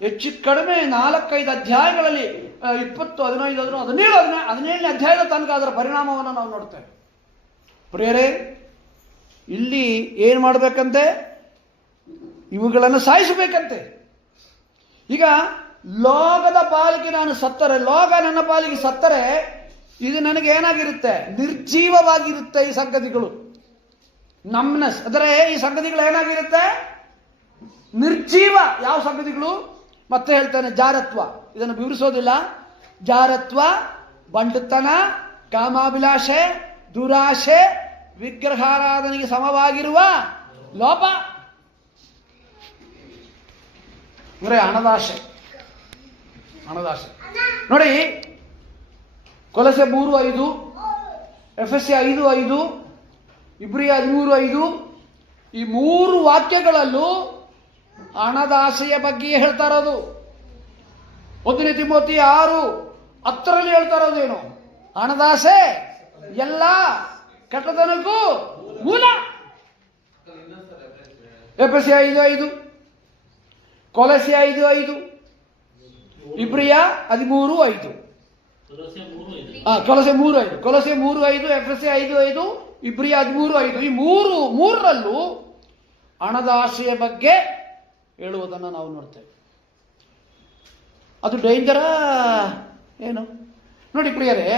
ಹೆಚ್ಚು ಕಡಿಮೆ 4-5 ಅಧ್ಯಾಯಗಳಲ್ಲಿ 20, 15, 17ನೇ ಅಧ್ಯಾಯದ ತನಕ ಅದರ ಪರಿಣಾಮವನ್ನು ನಾವು ನೋಡ್ತೇವೆ. ಪ್ರಿಯರೇ, ಇಲ್ಲಿ ಏನು ಮಾಡಬೇಕಂತೆ? ಇವುಗಳನ್ನು ಸಾಯಿಸಬೇಕಂತೆ. ಈಗ ಲೋಕದ ಪಾಲಿಗೆ ನಾನು ಸತ್ತರೆ, ಲೋಕ ನನ್ನ ಪಾಲಿಗೆ ಸತ್ತರೆ, ಇದು ನನಗೆ ಏನಾಗಿರುತ್ತೆ? ನಿರ್ಜೀವವಾಗಿರುತ್ತೆ. ಈ ಸಂಗತಿಗಳು ನಮ್ನೆಸ್ ಅಂದರೆ ಈ ಸಂಗತಿಗಳು ಏನಾಗಿರುತ್ತೆ? ನಿರ್ಜೀವ. ಯಾವ ಸಂಗತಿಗಳು? ಮತ್ತೆ ಹೇಳ್ತಾನೆ, ಜಾರತ್ವ. ಇದನ್ನು ವಿವರಿಸೋದಿಲ್ಲ. ಜಾರತ್ವ, ಬಂಡುತನ, ಕಾಮಾಭಿಲಾಷೆ, ದುರಾಶೆ, ವಿಗ್ರಹಾರಾಧನೆಗೆ ಸಮವಾಗಿರುವ ಲೋಪ, ಅಂದ್ರೆ ಹಣದಾಶೆ. ನೋಡಿ, ಕೊಲಸೆ 3:5, ಎಫೆಸ 5:5, ಇಬ್ರಿಯ 13:5, ಈ 3 ವಾಕ್ಯಗಳಲ್ಲೂ ಹಣದಾಸೆಯ ಬಗ್ಗೆ ಹೇಳ್ತಾ ಇರೋದು. 1ನೇ ತಿಮೋಥಿ 6:10 ಹೇಳ್ತಾ ಇರೋದೇನು? ಹಣದಾಸೆ ಎಲ್ಲ ಕೆಟ್ಟತನಕ್ಕೂ ಮೂಲ. ಎಫೆಸ 5:5, ಕೊಲಸೆ 5:5, ಇಬ್ರಿಯ 13:5, ಕೊಲಸೆ 3:5, ಎಫೆಸ 5:5, ಇಬ್ರಿಯ 13:5. ಈ ಮೂರರಲ್ಲೂ ಹಣದಾಸೆಯ ಬಗ್ಗೆ ಹೇಳುವುದನ್ನು ನಾವು ನೋಡ್ತೇವೆ. ಅದು ಡೇಂಜರ ಏನು ನೋಡಿ ಪ್ರಿಯರೇ.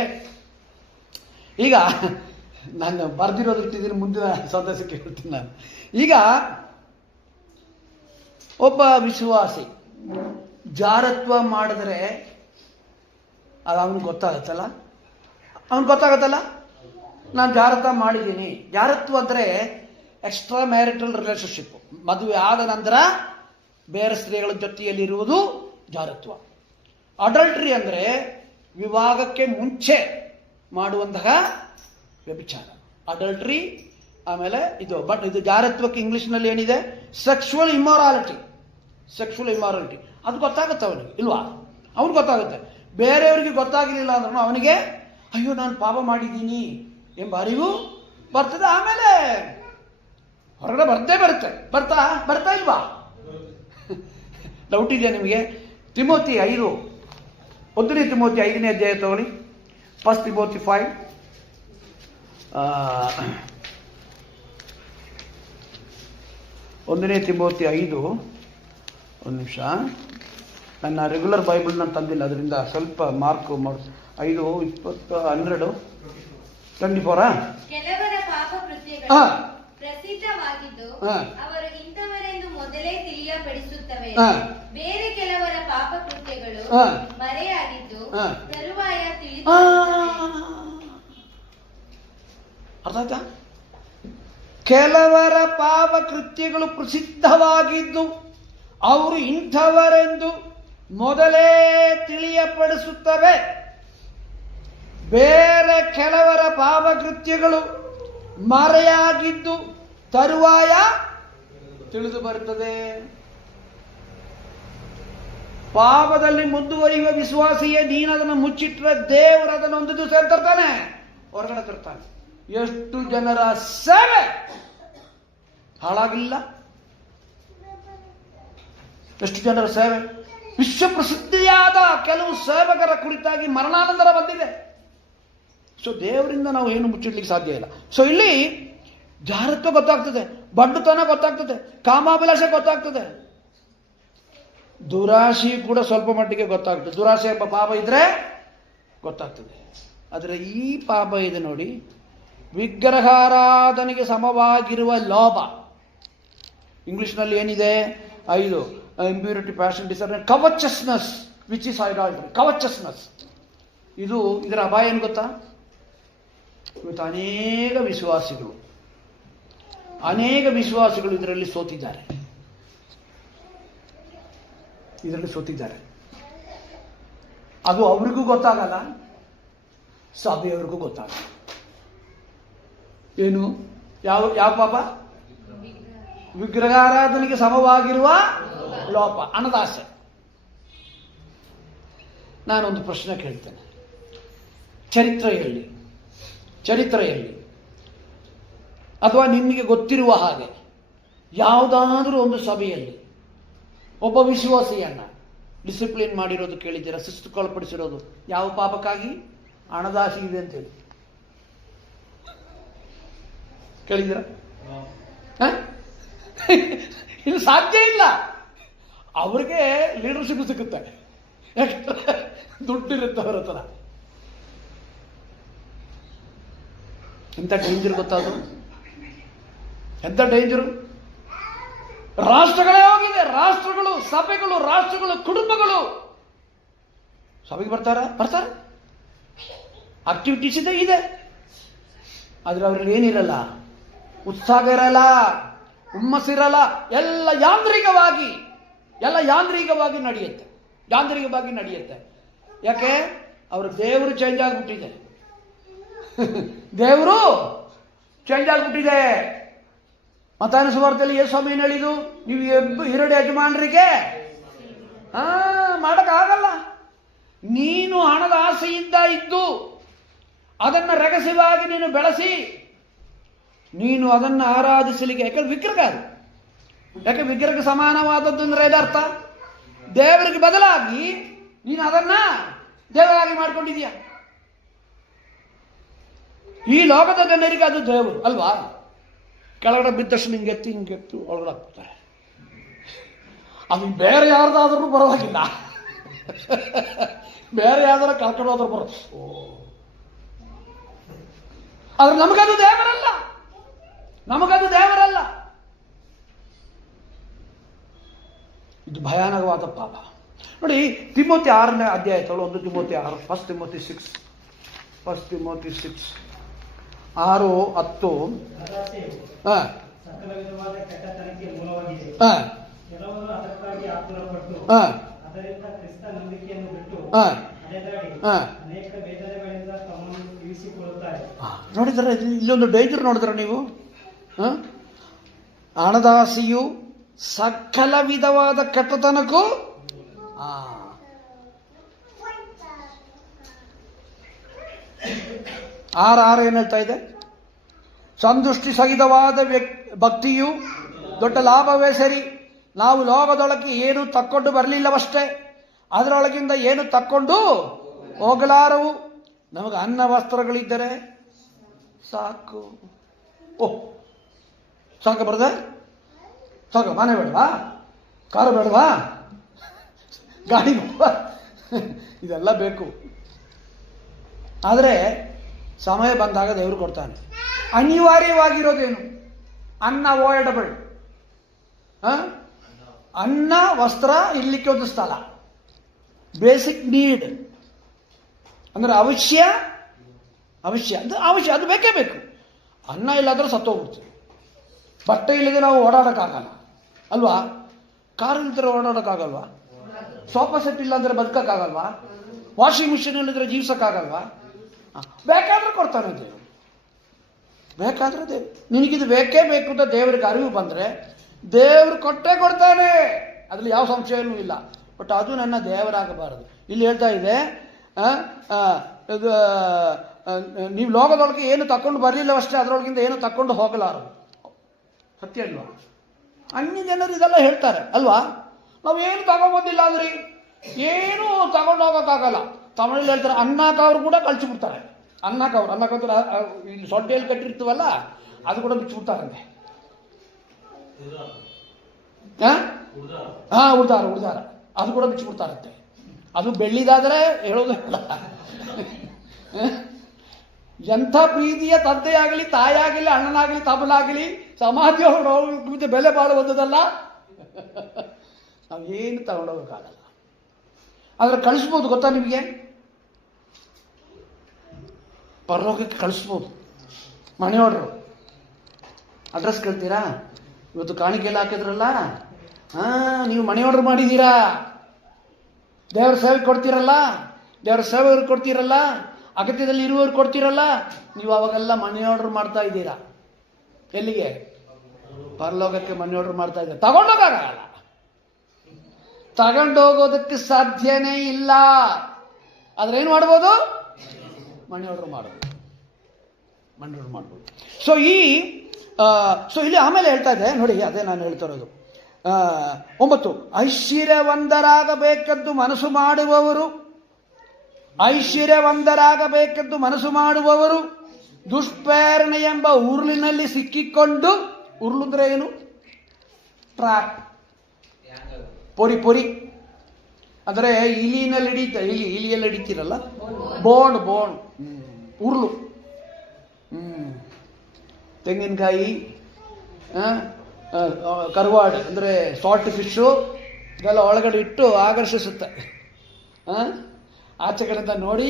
ಈಗ ನಾನು ಬರೆದಿರೋದಿಟ್ಟಿದ್ದೀನಿ, ಮುಂದಿನ ಸದಸ್ಯಕ್ಕೆ ಹೇಳ್ತೀನಿ ನಾನು. ಈಗ ಒಬ್ಬ ವಿಶ್ವಾಸಿ ಜಾರತ್ವ ಮಾಡಿದ್ರೆ ಅದು ಅವನಿಗೆ ಗೊತ್ತಾಗತ್ತಲ್ಲ. ನಾನು ಜಾರತ್ವ ಮಾಡಿದ್ದೀನಿ. ಜಾರತ್ವ ಅಂದರೆ ಎಕ್ಸ್ಟ್ರಾ ಮ್ಯಾರಿಟಲ್ ರಿಲೇಶನ್ಶಿಪ್. ಮದುವೆ ಆದ ನಂತರ ಬೇರೆ ಸ್ತ್ರೀಗಳ ಜೊತೆಯಲ್ಲಿರುವುದು ಜಾರತ್ವ. ಅಡಲ್ಟ್ರಿ ಅಂದರೆ ವಿವಾಹಕ್ಕೆ ಮುಂಚೆ ಮಾಡುವಂತಹ ವ್ಯಭಿಚಾರ, ಅಡಲ್ಟ್ರಿ. ಆಮೇಲೆ ಇದು ಜಾರತ್ವಕ್ಕೆ ಇಂಗ್ಲಿಷ್ನಲ್ಲಿ ಏನಿದೆ? ಸೆಕ್ಸುವಲ್ ಇಮ್ಮಾರಾಲಿಟಿ. ಅದು ಗೊತ್ತಾಗುತ್ತೆ ಅವನಿಗೆ, ಇಲ್ವಾ? ಅವ್ನಿಗೆ ಗೊತ್ತಾಗುತ್ತೆ. ಬೇರೆಯವರಿಗೆ ಗೊತ್ತಾಗಲಿಲ್ಲ ಅಂದ್ರೂ ಅವನಿಗೆ ಅಯ್ಯೋ ನಾನು ಪಾಪ ಮಾಡಿದ್ದೀನಿ ಎಂಬ ಅರಿವು ಬರ್ತದೆ. ಆಮೇಲೆ ಹೊರಗಡೆ ಬರ್ತಾ ಇಲ್ವಾ? ಡೌಟ್ ಇದೆಯಾ ನಿಮಗೆ? ತಿಮೋತಿ 5, 1ನೇ ತಿಮೋತಿ 5ನೇ ಅಧ್ಯಾಯ ತಗೊಳ್ಳಿ. 1 Timothy 5, 1ನೇ ತಿಮೋತಿ 5. ಒಂದು ನಿಮಿಷ, ನನ್ನ ರೆಗ್ಯುಲರ್ ಬೈಬಲ್ ನಾನು ತಂದಿಲ್ಲ, ಅದರಿಂದ ಸ್ವಲ್ಪ ಮಾರ್ಕ್ ಮಾಡಿ. 5, 20, 12, 24. ಕೆಲವರ ಪಾಪ ಕೃತ್ಯಗಳು ಪ್ರಸಿದ್ಧವಾಗಿದ್ದು ಅವರು ಇಂಥವರೆಂದು ಮೊದಲೇ ತಿಳಿಯಪಡಿಸುತ್ತವೆ. ಬೇರೆ ಕೆಲವರ ಪಾಪ ಕೃತ್ಯಗಳು ಮರೆಯಾಗಿದ್ದು ತರುವಾಯ ತಿಳಿದು ಅರ್ಥ ಆಯ್ತಾ? ಕೆಲವರ ಪಾಪ ಕೃತ್ಯಗಳು ಪ್ರಸಿದ್ಧವಾಗಿದ್ದು ಅವರು ಇಂಥವರೆಂದು ಮೊದಲೇ ತಿಳಿಯಪಡಿಸುತ್ತವೆ. ಬೇರೆ ಕೆಲವರ ಪಾಪಕೃತ್ಯಗಳು ಮರೆಯಾಗಿದ್ದು ತರುವಾಯ ತಿಳಿದು ಬರುತ್ತದೆ. ಪಾಪದಲ್ಲಿ ಮುಂದುವರಿಯುವ ವಿಶ್ವಾಸಿಯೇ ನೀನದನ್ನು ಮುಚ್ಚಿಟ್ರೆ ದೇವರು ಅದನ್ನು ಒಂದು ದಿವಸ ತರ್ತಾನೆ, ಹೊರಗಡೆ ತರ್ತಾನೆ. ಎಷ್ಟು ಜನರ ಸೇವೆ ಹಾಳಾಗಿಲ್ಲ? ಎಷ್ಟು ಜನರ ಸೇವೆ, ವಿಶ್ವಪ್ರಸಿದ್ಧಿಯಾದ ಕೆಲವು ಸೇವಕರ ಕುರಿತಾಗಿ ಮರಣಾನಂತರ ಬಂದಿದೆ. ಸೊ ದೇವರಿಂದ ನಾವು ಏನು ಮುಚ್ಚಿಡ್ಲಿಕ್ಕೆ ಸಾಧ್ಯ ಇಲ್ಲ. ಸೊ ಇಲ್ಲಿ ಜಾರತ್ವ ಗೊತ್ತಾಗ್ತದೆ, ಬಂಡುತನ ಗೊತ್ತಾಗ್ತದೆ, ಕಾಮಾಭಿಲಾಷೆ ಗೊತ್ತಾಗ್ತದೆ, ದುರಾಶೆ ಕೂಡ ಸ್ವಲ್ಪ ಮಟ್ಟಿಗೆ ಗೊತ್ತಾಗ್ತದೆ. ದುರಾಶೆ ಎಂಬ ಪಾಪ ಇದ್ರೆ ಗೊತ್ತಾಗ್ತದೆ. ಆದರೆ ಈ ಪಾಪ ಇದೆ ನೋಡಿ, ವಿಗ್ರಹಾರಾಧನೆಗೆ ಸಮವಾಗಿರುವ ಲೋಭ. ಇಂಗ್ಲಿಷ್ನಲ್ಲಿ ಏನಿದೆ? 5 ಇಂಪ್ಯೂರಿಟಿ, ಪ್ಯಾಷನ್, ಡಿಸರ್ನೆಸ್, ಕವಚಸ್ನೆಸ್, ವಿಚ್ ಇಸ್ ಐಡಾಲ್ಟ್ರಿ. ಕವಚಸ್ನೆಸ್ ಇದು, ಇದರ ಅಪಾಯ ಏನು ಗೊತ್ತಾ? ಇವತ್ತು ಅನೇಕ ವಿಶ್ವಾಸಿಗಳು ಇದರಲ್ಲಿ ಸೋತಿದ್ದಾರೆ. ಅದು ಅವರಿಗೂ ಗೊತ್ತಾಗಲ್ಲ, ಸಭೆಯವರಿಗೂ ಗೊತ್ತಾಗಲ್ಲ. ಏನು? ಯಾವ ಪಾಪ? ವಿಗ್ರಹಾರಾಧನೆಗೆ ಸಮವಾಗಿರುವ ಲೋಪ, ಹಣದಾಸೆ. ನಾನೊಂದು ಪ್ರಶ್ನೆ ಕೇಳ್ತೇನೆ. ಚರಿತ್ರೆಯಲ್ಲಿ ಅಥವಾ ನಿಮಗೆ ಗೊತ್ತಿರುವ ಹಾಗೆ ಯಾವುದಾದ್ರೂ ಒಂದು ಸಭೆಯಲ್ಲಿ ಒಬ್ಬ ವಿಶ್ವಾಸಿಯನ್ನ ಡಿಸಿಪ್ಲಿನ್ ಮಾಡಿರೋದು ಕೇಳಿದ್ದೀರಾ? ಶಿಸ್ತುಗೊಳಪಡಿಸಿರೋದು ಯಾವ ಪಾಪಕ್ಕಾಗಿ? ಹಣದಾಸೆ ಇದೆ ಅಂತೇಳಿ ಕೇಳಿದ್ದೀರಾ? ಇದು ಸಾಧ್ಯ ಇಲ್ಲ. ಅವ್ರಿಗೆ ಲೀಡರ್ಶಿಪ್ ಸಿಗುತ್ತೆ, ಯಾಕಂದ್ರೆ ದುಡ್ಡಿರುತ್ತೆ ಅವರ ಹತ್ರ. ಎಂಥ ಡೇಂಜರ್ ಗೊತ್ತಾದ್ರು? ಎಂಥ ಡೇಂಜರು! ರಾಷ್ಟ್ರಗಳೇ ಹೋಗಿದೆ, ರಾಷ್ಟ್ರಗಳು, ಸಭೆಗಳು, ರಾಷ್ಟ್ರಗಳು, ಕುಟುಂಬಗಳು ಸಭೆಗೆ ಬರ್ತಾರೆ. ಆಕ್ಟಿವಿಟೀಸ್ ಇದೆ, ಆದ್ರೆ ಅವ್ರಲ್ಲಿ ಏನಿರಲ್ಲ, ಉತ್ಸಾಹ ಇರಲ್ಲ, ಹುಮ್ಮಸ್ಸಿರಲ್ಲ. ಎಲ್ಲ ಯಾಂತ್ರಿಕವಾಗಿ ನಡೆಯುತ್ತೆ. ಯಾಕೆ? ಅವ್ರ ದೇವರು ಚೇಂಜ್ ಆಗಿಬಿಟ್ಟಿದೆ. ಮತ್ತಾಯನ ಸುವಾರ್ತೆಯಲ್ಲಿ ಯೇಸು ಸ್ವಾಮಿ ಏನು ಹೇಳಿದು? ನೀವು 2 ಯಜಮಾನರಿಗೆ ಮಾಡಕ್ಕಾಗಲ್ಲ. ನೀನು ಹಣದ ಆಸೆಯಿಂದ ಇದ್ದು ಅದನ್ನು ರಹಸ್ಯವಾಗಿ ನೀನು ಬೆಳೆಸಿ ನೀನು ಅದನ್ನು ಆರಾಧಿಸಲಿಕ್ಕೆ, ಯಾಕಂದ್ರೆ ವಿಗ್ರಹಕ್ಕೆ ಸಮಾನವಾದದ್ದು ಅಂದ್ರೆ ಇದರ್ಥ ದೇವರಿಗೆ ಬದಲಾಗಿ ನೀನು ಅದನ್ನ ದೇವರಾಗಿ ಮಾಡ್ಕೊಂಡಿದೀಯ. ಈ ಲೋಕದ ಜನರಿಗೆ ಅದು ದೇವರು ಅಲ್ವಾ? ಕೆಳಗಡೆ ಬಿದ್ದಷ್ಟು ಹಿಂಗೆತ್ತು ಒಳಗಡೆ ಹಾಕ್ತಾರೆ. ಅದು ಬೇರೆ ಯಾರ್ದಾದ್ರೂ ಬರೋವಾಗಿಲ್ಲ, ಬೇರೆ ಯಾವ್ದಾರ ಕಳ್ಕೊಂಡು ಹೋದ್ರೂ ಬರೋ. ಆದ್ರೆ ನಮಗದು ದೇವರಲ್ಲ. ಇದು ಭಯಾನಕವಾದ ಪಾಪ. ನೋಡಿ, ತಿಮೋತಿ 6ನೇ ಅಧ್ಯಾಯ ತಗೊಳ್ಳಿ. 1 ತಿಮೋತಿ 6, 1 ತಿಮೋತಿ 6, 6:10. ಸಕಲ ವಿಧವಾದ ಕೆಟ್ಟತನಕ್ಕೆ ಮೂಲವಾಗಿದೆ. ಕೆಲವರು ಅದಕ್ಕಾಗಿ ಆತುರಪಟ್ಟು ಅದರಿಂದ ಕ್ರಿಸ್ತ ನಂಬಿಕೆಯನ್ನು ಬಿಟ್ಟು ಅಲೆದಾಡಿ ಅನೇಕ ವೇದನೆಗಳಿಂದ ತಮ್ಮನ್ನು ಇರಿಸಿಕೊಳ್ಳುತ್ತಾರೆ. ನೋಡಿದ್ರೆ ಇಲ್ಲೊಂದು ಡೇಂಜರ್ ನೋಡಿದ್ರೆ ನೀವು. ಹಣದಾಸೆಯು ಸಕಲ ವಿಧವಾದ ಕೆಟ್ಟತನಕ್ಕೂ 6:6 ಏನ್ ಹೇಳ್ತಾ ಇದೆ? ಸಂತುಷ್ಟಿ ಸಹಿತವಾದ ಭಕ್ತಿಯು ದೊಡ್ಡ ಲಾಭವೇ ಸರಿ. ನಾವು ಲೋಕದೊಳಗೆ ಏನು ತಕ್ಕೊಂಡು ಬರಲಿಲ್ಲವಷ್ಟೇ, ಅದರೊಳಗಿಂದ ಏನು ತಕ್ಕೊಂಡು ಹೋಗಲಾರವು. ನಮಗೆ ಅನ್ನ ವಸ್ತ್ರಗಳಿದ್ದರೆ ಸಾಕು. ಸಾಕು ಬ್ರದರ್, ಸಾಕು. ಮನೆ ಬೇಡವಾ? ಕಾರು ಬೇಡವಾ? ಗಾಡಿ ಬೇಡವಾ? ಇದೆಲ್ಲ ಬೇಕು. ಆದರೆ ಸಮಯ ಬಂದಾಗ ದೇವರು ಕೊಡ್ತಾನೆ. ಅನಿವಾರ್ಯವಾಗಿರೋದೇನು? ಅನ್ಅವಾಯ್ಡಬಲ್. ಅನ್ನ, ವಸ್ತ್ರ, ಇರ್ಲಿಕ್ಕೆ ಒಂದು ಸ್ಥಳ, ಬೇಸಿಕ್ ನೀಡ್ ಅಂದ್ರೆ ಅವಶ್ಯ, ಅದು ಬೇಕೇ ಬೇಕು. ಅನ್ನ ಇಲ್ಲಾಂದ್ರೆ ಸತ್ತೋಗ್ಬಿಡ್ತೀವಿ. ಬಟ್ಟೆ ಇಲ್ಲದೆ ನಾವು ಓಡಾಡೋಕ್ಕಾಗಲ್ಲ ಅಲ್ವಾ? ಕಾರ್ ಇಲ್ದಿದ್ರೆ ಓಡಾಡೋಕ್ಕಾಗಲ್ವಾ? ಸೋಫಾ ಸೆಟ್ ಇಲ್ಲ ಅಂದರೆ ಬದುಕೋಕ್ಕಾಗಲ್ವಾ? ವಾಷಿಂಗ್ ಮಿಷಿನ್ ಇಲ್ಲದ್ರೆ ಜೀವಿಸೋಕ್ಕಾಗಲ್ವಾ? ಬೇಕಾದ್ರೆ ಕೊಡ್ತಾನೆ ದೇವರು, ಬೇಕಾದ್ರೆ ದೇವರು. ನಿನಗಿದು ಬೇಕೇ ಬೇಕು ಅಂತ ದೇವರಿಗೆ ಅರಿವು ಬಂದರೆ ದೇವರು ಕೊಟ್ಟೇ ಕೊಡ್ತಾನೆ, ಅದ್ರಲ್ಲಿ ಯಾವ ಸಂಶಯವೂ ಇಲ್ಲ. ಬಟ್ ಅದು ನನ್ನ ದೇವರಾಗಬಾರದು. ಇಲ್ಲಿ ಹೇಳ್ತಾ ಇದೆ, ನೀವು ಲೋಕದೊಳಗೆ ಏನು ತಕೊಂಡು ಬರಲಿಲ್ಲವಷ್ಟೇ, ಅದರೊಳಗಿಂದ ಏನು ತಕೊಂಡು ಹೋಗಲಾರದು. ಸತ್ಯ ಅಲ್ವಾ? ಅನ್ಯ ಜನರು ಇದೆಲ್ಲ ಹೇಳ್ತಾರೆ ಅಲ್ವಾ? ನಾವೇನು ತಗೊಂಬಂದಿಲ್ಲ ಅಂದ್ರಿ ಏನೂ ತಗೊಂಡು ಹೋಗೋಕ್ಕಾಗಲ್ಲ. ತಮಿಳಲ್ಲಿ ಹೇಳ್ತಾರೆ ಅನ್ನಕ್ಕವ್ರು ಕೂಡ ಕಳಿಸಿಬಿಡ್ತಾರೆ. ಅನ್ನಕ್ಕವ್ರು ಇಲ್ಲಿ ಸೊಡ್ಡೆಯಲ್ಲಿ ಕಟ್ಟಿರ್ತೀವಲ್ಲ ಅದು ಕೂಡ ಬಿಚ್ಚಿಬಿಡ್ತಾರಂತೆ. ಉಡ್ದಾರ ಅದು ಕೂಡ ಬಿಚ್ಚಿಬಿಡ್ತಾರಂತೆ. ಅದು ಬೆಳ್ಳಿದಾದರೆ ಹೇಳೋದು ಇಲ್ಲ. ಎಂಥ ಪ್ರೀತಿಯ ತಂದೆ ಆಗಲಿ, ತಾಯಾಗಲಿ, ಅಣ್ಣನಾಗಲಿ, ತಮ್ಮನಾಗಲಿ ಸಮಾಧಿಯೊಳಗೆ ಬೆಲೆ ಬಾಳುವುದಲ್ಲ. ನಾವೇನು ತಗೊಂಡೋಗೋಕ್ಕಾಗಲ್ಲ. ಆದರೆ ಕಳಿಸ್ಬೋದು, ಗೊತ್ತಾ ನಿಮಗೆ? ಪರಲೋಕಕ್ಕೆ ಕಳಿಸ್ಬೋದು. ಮನೆಯೊಡ್ರು ಅಡ್ರೆಸ್ ಕೇಳ್ತೀರಾ? ಇವತ್ತು ಕಾಣಿಕೆಯಲ್ಲಿ ಹಾಕಿದ್ರಲ್ಲ, ನೀವು ಮನೆ ಆರ್ಡರ್ ಮಾಡಿದ್ದೀರಾ, ದೇವರ ಸೇವೆ ಕೊಡ್ತೀರಲ್ಲ, ದೇವರ ಸೇವೆಯವ್ರಿಗೆ ಕೊಡ್ತೀರಲ್ಲ, ಅಗತ್ಯದಲ್ಲಿ ಇರುವವ್ರಿಗೆ ಕೊಡ್ತೀರಲ್ಲ, ನೀವು ಅವಾಗೆಲ್ಲ ಮನೆ ಆರ್ಡರ್ ಮಾಡ್ತಾ ಇದ್ದೀರಾ. ಎಲ್ಲಿಗೆ? ಪರಲೋಕಕ್ಕೆ ಮನೆ ಆರ್ಡರ್ ಮಾಡ್ತಾ ಇದ್ದೀರಾ. ತಗೊಂಡೋಗಲ್ಲ, ತಗೊಂಡೋಗೋದಕ್ಕೆ ಸಾಧ್ಯನೇ ಇಲ್ಲ. ಆದ್ರೆ ಏನು ಮಾಡ್ಬೋದು? ಮನೆ ಆರ್ಡರ್ ಮಾಡ್ಬೋದು. ಸೊ ಇಲ್ಲಿ ಆಮೇಲೆ ಹೇಳ್ತಾ ಇದೆ ನೋಡಿ, ಅದೇ ನಾನು ಹೇಳ್ತಾ ಇರೋದು. 9 ಐಶ್ವರ್ಯವಂತರಾಗಬೇಕೆಂದು ಮನಸ್ಸು ಮಾಡುವವರು ದುಷ್ಪ್ರೇರಣೆ ಎಂಬ ಉರುಳಿನಲ್ಲಿ ಸಿಕ್ಕಿಕೊಂಡು, ಉರುಳುಂದ್ರೆ ಏನು? ಟ್ರ್ಯಾಪ್, ಪೊರಿ ಅಂದರೆ ಇಲಿಯಲ್ಲಿ ಹಿಡಿತೀರಲ್ಲ, ಬೋಣ್ ಉರುಳು. ತೆಂಗಿನಕಾಯಿ, ಕರುವಾಡು ಅಂದರೆ ಸಾಲ್ಟ್ ಫಿಶ್ಶು ಇದೆಲ್ಲ ಒಳಗಡೆ ಇಟ್ಟು ಆಕರ್ಷಿಸುತ್ತೆ. ಆಚೆ ಕಡೆಯಿಂದ ನೋಡಿ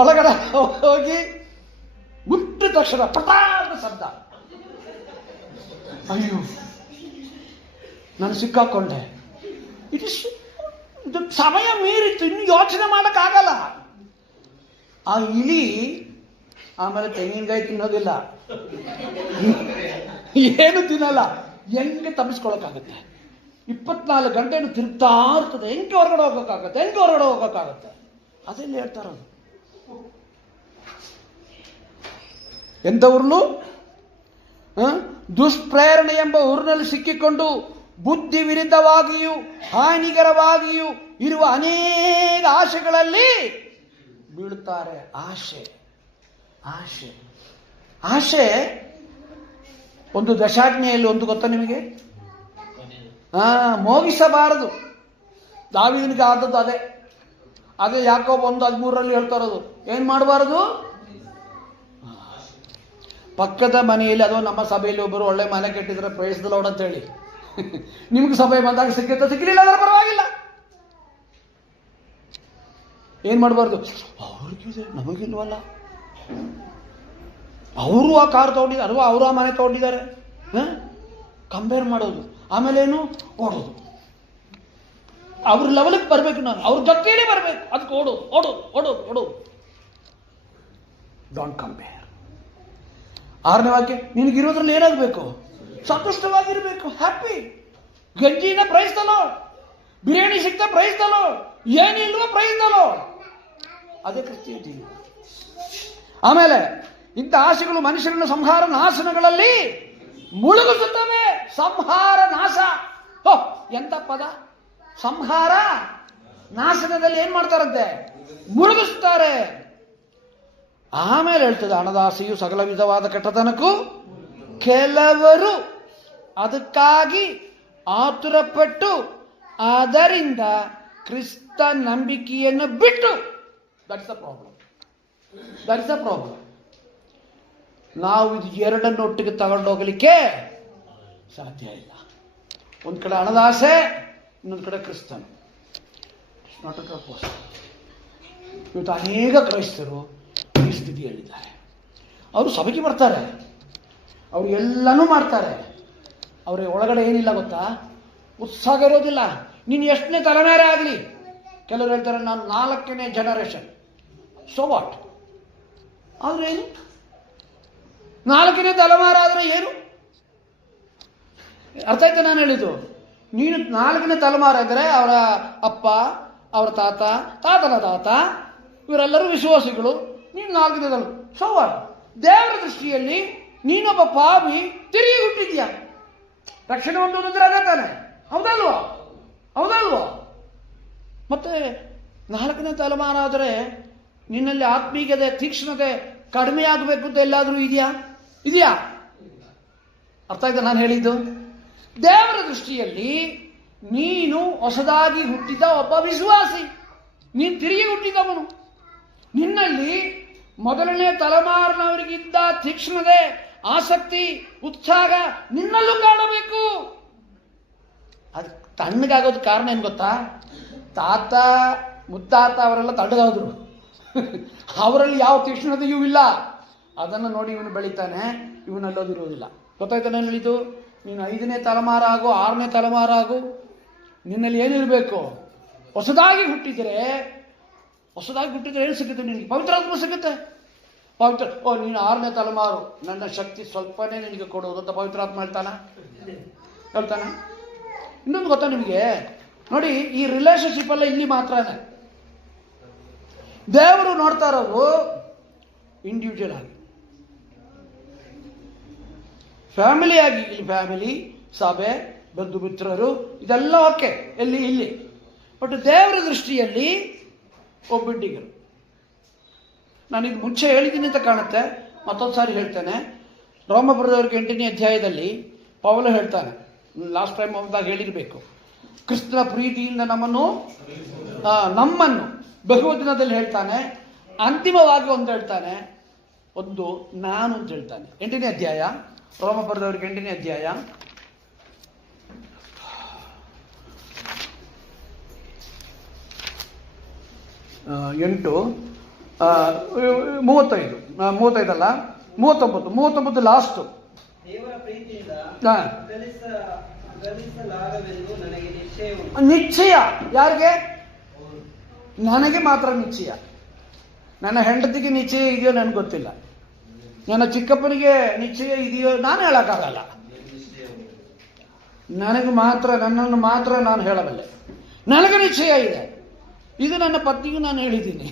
ಒಳಗಡೆ ಹೋಗಿ ಮುಟ್ಟಿದ ತಕ್ಷಣ ಪಟಾದ ಶಬ್ದ. ಅಯ್ಯೋ ನಾನು ಸಿಕ್ಕಾಕೊಂಡೆ. ಇದು ಸಮಯ ಮೀರಿತ್ತು, ಇನ್ನು ಯೋಚನೆ ಮಾಡೋಕ್ಕಾಗಲ್ಲ. ಆ ಇಲಿ ಆಮೇಲೆ ತೆಂಗಿನಕಾಯಿ ತಿನ್ನೋದಿಲ್ಲ, ಏನು ತಿನ್ನಲ್ಲ. ಹೆಂಗೆ ತಪ್ಪಿಸ್ಕೊಳಕ್ಕಾಗತ್ತೆ? 24 ಗಂಟೆನೂ ತಿರುಗ್ತಾ ಇರ್ತದೆ. ಹೆಂಗೆ ಹೊರಗಡೆ ಹೋಗೋಕ್ಕಾಗತ್ತೆ? ಅದೆಲ್ಲ ಹೇಳ್ತಾ ಇರೋದು. ಎಂಥವ್ರನ್ನು? ದುಷ್ಪ್ರೇರಣೆ ಎಂಬ ಊರಿನಲ್ಲಿ ಸಿಕ್ಕಿಕೊಂಡು ಬುದ್ಧಿ ವಿರುದ್ಧವಾಗಿಯೂ ಹಾನಿಕರವಾಗಿಯೂ ಇರುವ ಅನೇಕ ಆಶೆಗಳಲ್ಲಿ ಬೀಳುತ್ತಾರೆ. ಆಶೆ ಒಂದು ದಶಾಜ್ಞೆಯಲ್ಲಿ ಒಂದು ಗೊತ್ತಾ ನಿಮಗೆ? ಮೋಗಿಸಬಾರದು. ದಾವೀದನಿಗೆ ಆದದ್ದು ಅದೇ ಯಾಕೋಬ 1:13 ಹೇಳ್ತಾ ಇರೋದು. ಏನ್ ಮಾಡಬಾರದು? ಪಕ್ಕದ ಮನೆಯಲ್ಲಿ, ಅಥವಾ ನಮ್ಮ ಸಭೆಯಲ್ಲಿ ಒಬ್ಬರು ಒಳ್ಳೆ ಮನೆ ಕೆಟ್ಟಿದ್ರೆ ಪ್ರೈಸ್ ದಿ ಲಾರ್ಡ್ ಅಂತ ಹೇಳಿ, ನಿಮ್ಗೆ ಸಭೆ ಬಂದಾಗ ಸಿಕ್ಕಿಲ್ಲ ಅಂದ್ರೆ ಪರವಾಗಿಲ್ಲ. ಏನ್ ಮಾಡಬಾರ್ದು? ಅವ್ರಿಗಿದೆ ನಮಗಿಲ್ವಲ್ಲ, ಅವರು ಆ ಕಾರ್ ತಗೊಂಡಿದ್ದಾರೆ ಅಥವಾ ಅವರು ಆ ಮನೆ ತಗೊಂಡಿದ್ದಾರೆ, ಕಂಪೇರ್ ಮಾಡೋದು. ಆಮೇಲೆ ಏನು? ಓಡೋದು. ಅವ್ರ ಲೆವೆಲ್ಗೆ ಬರಬೇಕು, ನಾನು ಅವ್ರ ಜೊತೆಯಲ್ಲೇ ಬರಬೇಕು, ಅದಕ್ಕೆ ಓಡೋದು. Don't compare. 6ನೇ ವಾಕ್ಯ, ನಿನಗಿರೋದ್ರಲ್ಲಿ ಏನಾಗಬೇಕು? ಸಂತುಷ್ಟವಾಗಿರ್ಬೇಕು, ಹ್ಯಾಪಿ. ಗಂಜಿನ ಪ್ರೈಸ್ ದ ಲಾರ್ಡ್, ಬಿರಿಯಾನಿ ಸಿಗ್ತಾ ಪ್ರೈಸ್ ದ ಲಾರ್ಡ್, ಏನಿಲ್ವೋ ಪ್ರೈಸ್ ದ ಲಾರ್ಡ್. ಅದೇ ಕ್ರಿಶ್ಚಿಯಾನಿಟಿ. ಆಮೇಲೆ ಇಂಥ ಆಶೆಗಳು ಮನುಷ್ಯರನ್ನು ಸಂಹಾರ ನಾಶನಗಳಲ್ಲಿ ಮುಳುಗಿಸುತ್ತವೆ. ಸಂಹಾರ ನಾಶ, ಎಂತ ಪದ! ಸಂಹಾರ ನಾಶನದಲ್ಲಿ ಏನ್ ಮಾಡ್ತಾರಂತೆ? ಮುಳುಗಿಸ್ತಾರೆ. ಆಮೇಲೆ ಹೇಳ್ತದೆ, ಹಣದಾಸೆಯು ಸಕಲ ವಿಧವಾದ ಕೆಟ್ಟತನಕ್ಕೂ, ಕೆಲವರು ಅದಕ್ಕಾಗಿ ಆತುರಪಟ್ಟು ಅದರಿಂದ ಕ್ರಿಸ್ತ ನಂಬಿಕೆಯನ್ನು ಬಿಟ್ಟು, ದಟ್ಸ್ ದ ಪ್ರಾಬ್ಲಮ್. ನಾವು ಇದು ಎರಡನ್ನು ಒಟ್ಟಿಗೆ ತಗೊಂಡೋಗಲಿಕ್ಕೆ ಸಾಧ್ಯ ಇಲ್ಲ. ಒಂದು ಕಡೆ ಹಣದಾಸೆ, ಇನ್ನೊಂದು ಕಡೆ ಕ್ರಿಸ್ತನು. Not a propose. ಇವತ್ತು ಅನೇಕ ಕ್ರೈಸ್ತರು ಹಿರಿಯರಿದ್ದಾರೆ. ಅವರು ಸಭೆಗೆ ಬರ್ತಾರೆ, ಅವರು ಎಲ್ಲನೂ ಮಾಡ್ತಾರೆ. ಅವ್ರ ಒಳಗಡೆ ಏನಿಲ್ಲ ಗೊತ್ತಾ? ಉತ್ಸಾಹ ಇರೋದಿಲ್ಲ. ನೀನು ಎಷ್ಟನೇ ತಲೆಮಾರೆ ಆಗಲಿ, ಕೆಲವರು ಹೇಳ್ತಾರೆ ನಾನು 4ನೇ ಜನರೇಷನ್. So what? ಆದರೆ ಏನು? 4ನೇ ತಲೆಮಾರಾದರೆ ಏನು ಅರ್ಥ ಆಯ್ತು ನಾನು ಹೇಳಿದ್ದು? ನೀನು 4ನೇ ತಲೆಮಾರಾದರೆ ಅವರ ಅಪ್ಪ, ಅವರ ತಾತ, ತಾತನ ತಾತ ಇವರೆಲ್ಲರೂ ವಿಶ್ವಾಸಿಗಳು. ನೀನು 4ನೇ ತಲೆಮಾರು. So what? ದೇವರ ದೃಷ್ಟಿಯಲ್ಲಿ ನೀನೊಬ್ಬ ಪಾಪಿ ತಿರುಗಿ ಹುಟ್ಟಿದ್ಯಾ. ರಕ್ಷಣೆ ಹೊಂದುವುದಂದ್ರೆ ಅದೇ ತಾನೆ, ಹೌದಲ್ವೋ? ಹೌದಲ್ವೋ? ಮತ್ತೆ 4ನೇ ತಲೆಮಾರಾದರೆ ನಿನ್ನಲ್ಲಿ ಆತ್ಮೀಯತೆ, ತೀಕ್ಷ್ಣತೆ ಕಡಿಮೆ ಆಗಬೇಕು ಅಂತ ಎಲ್ಲಾದರೂ ಇದೆಯಾ? ಅರ್ಥ ಆಯ್ತಾ ನಾನು ಹೇಳಿದ್ದು? ದೇವರ ದೃಷ್ಟಿಯಲ್ಲಿ ನೀನು ಹೊಸದಾಗಿ ಹುಟ್ಟಿದ ಒಬ್ಬ ವಿಶ್ವಾಸಿ, ನೀನು ತಿರುಗಿ ಹುಟ್ಟಿದವನು. ನಿನ್ನಲ್ಲಿ ಮೊದಲನೇ ತಲೆಮಾರಿನವರಿಗಿದ್ದ ತೀಕ್ಷ್ಣತೆ, ಆಸಕ್ತಿ, ಉತ್ಸಾಹ ನಿನ್ನಲ್ಲೂ ಕಾಣಬೇಕು. ಅದು ತಣ್ಣಗಾಗೋದು ಕಾರಣ ಏನು ಗೊತ್ತಾ? ತಾತ ಮುತ್ತಾತ ಅವರೆಲ್ಲ ತಣ್ಣಗಾದ್ರು, ಅವರಲ್ಲಿ ಯಾವ ತೀಕ್ಷ್ಣತೆಯೂ ಇಲ್ಲ. ಅದನ್ನು ನೋಡಿ ಇವನು ಬೆಳಿತಾನೆ, ಇವನಲ್ಲೋದಿರುವುದಿಲ್ಲ. ಗೊತ್ತಾಯ್ತಾ ನಾನು ಹೇಳಿದ್ದು? ನೀನು 5ನೇ ತಲೆಮಾರಾಗು, 6ನೇ ತಲೆಮಾರಾಗು, ನಿನ್ನಲ್ಲಿ ಏನಿರಬೇಕು? ಹೊಸದಾಗಿ ಹುಟ್ಟಿದರೆ ಏನು ಸಿಗುತ್ತೆ ನಿನಗೆ? ಪವಿತ್ರಾತ್ಮ ಸಿಗುತ್ತೆ. ನೀನು 6ನೇ ತಲೆಮಾರು, ನನ್ನ ಶಕ್ತಿ ಸ್ವಲ್ಪನೇ ನಿನಗೆ ಕೊಡುವುದು ಅಂತ ಪವಿತ್ರಾತ್ಮ ಹೇಳ್ತಾನೆ. ಇನ್ನೊಂದು ಗೊತ್ತಾ ನಿಮಗೆ? ನೋಡಿ, ಈ ರಿಲೇಶನ್ಶಿಪ್ ಎಲ್ಲ ಇಲ್ಲಿ ಮಾತ್ರನೇ. ದೇವರು ನೋಡ್ತಾ ಇರೋದು ಇಂಡಿವಿಜುವಲ್ ಆಗಿ, ಫ್ಯಾಮಿಲಿಯಾಗಿ. ಇಲ್ಲಿ ಫ್ಯಾಮಿಲಿ, ಸಭೆ, ಬಂಧು ಮಿತ್ರರು ಇದೆಲ್ಲ ಓಕೆ, ಇಲ್ಲಿ. ಬಟ್ ದೇವರ ದೃಷ್ಟಿಯಲ್ಲಿ ಒಬ್ಬಂಟಿಗರು. ನಾನು ಇದು ಮುಂಚೆ ಹೇಳಿದ್ದೀನಿ ಅಂತ ಕಾಣುತ್ತೆ, ಮತ್ತೊಂದು ಸಾರಿ ಹೇಳ್ತೇನೆ. ರೋಮಪುರದವ್ರಿಗೆ 8ನೇ ಅಧ್ಯಾಯದಲ್ಲಿ ಪೌಲ ಹೇಳ್ತಾನೆ, ಲಾಸ್ಟ್ ಟೈಮ್ ಹೋದಾಗ ಹೇಳಿರಬೇಕು, ಕ್ರಿಸ್ತನ ಪ್ರೀತಿಯಿಂದ ನಮ್ಮನ್ನು ಬಹುವಚನದಲ್ಲಿ ಹೇಳ್ತಾನೆ. ಅಂತಿಮವಾಗಿ ಒಂದು ಹೇಳ್ತಾನೆ, ಒಂದು ನಾನು ಅಂತ ಹೇಳ್ತಾನೆ. 8ನೇ ಅಧ್ಯಾಯ, ರೋಮಪುರದವ್ರಿಗೆ 8ನೇ ಅಧ್ಯಾಯ 39 ಲಾಸ್ಟ್. ದೇವರ ಪ್ರೀತಿಯಿಂದ ಅಗಲಿಸಲಾಗವೆಂದು ನನಗೆ ನಿಶ್ಚಯ ಉಂಟು. ನಿಶ್ಚಯ ಯಾರಿಗೆ? ನನಗೆ ಮಾತ್ರ ನಿಶ್ಚಯ. ನನ್ನ ಹೆಂಡತಿಗೆ ನಿಶ್ಚಯ ಇದೆಯೋ ನನಗೆ ಗೊತ್ತಿಲ್ಲ, ನನ್ನ ಚಿಕ್ಕಪ್ಪನಿಗೆ ನಿಶ್ಚಯ ಇದೆಯೋ ನಾನು ಹೇಳಕ್ಕಾಗಲ್ಲ. ನನಗೆ ಮಾತ್ರ, ನನ್ನನ್ನು ಮಾತ್ರ ನಾನು ಹೇಳಬಲ್ಲೆ. ನನಗೆ ನಿಶ್ಚಯ ಇದೆ, ಇದು ನನ್ನ ಪತ್ನಿಗೂ ನಾನು ಹೇಳಿದ್ದೀನಿ.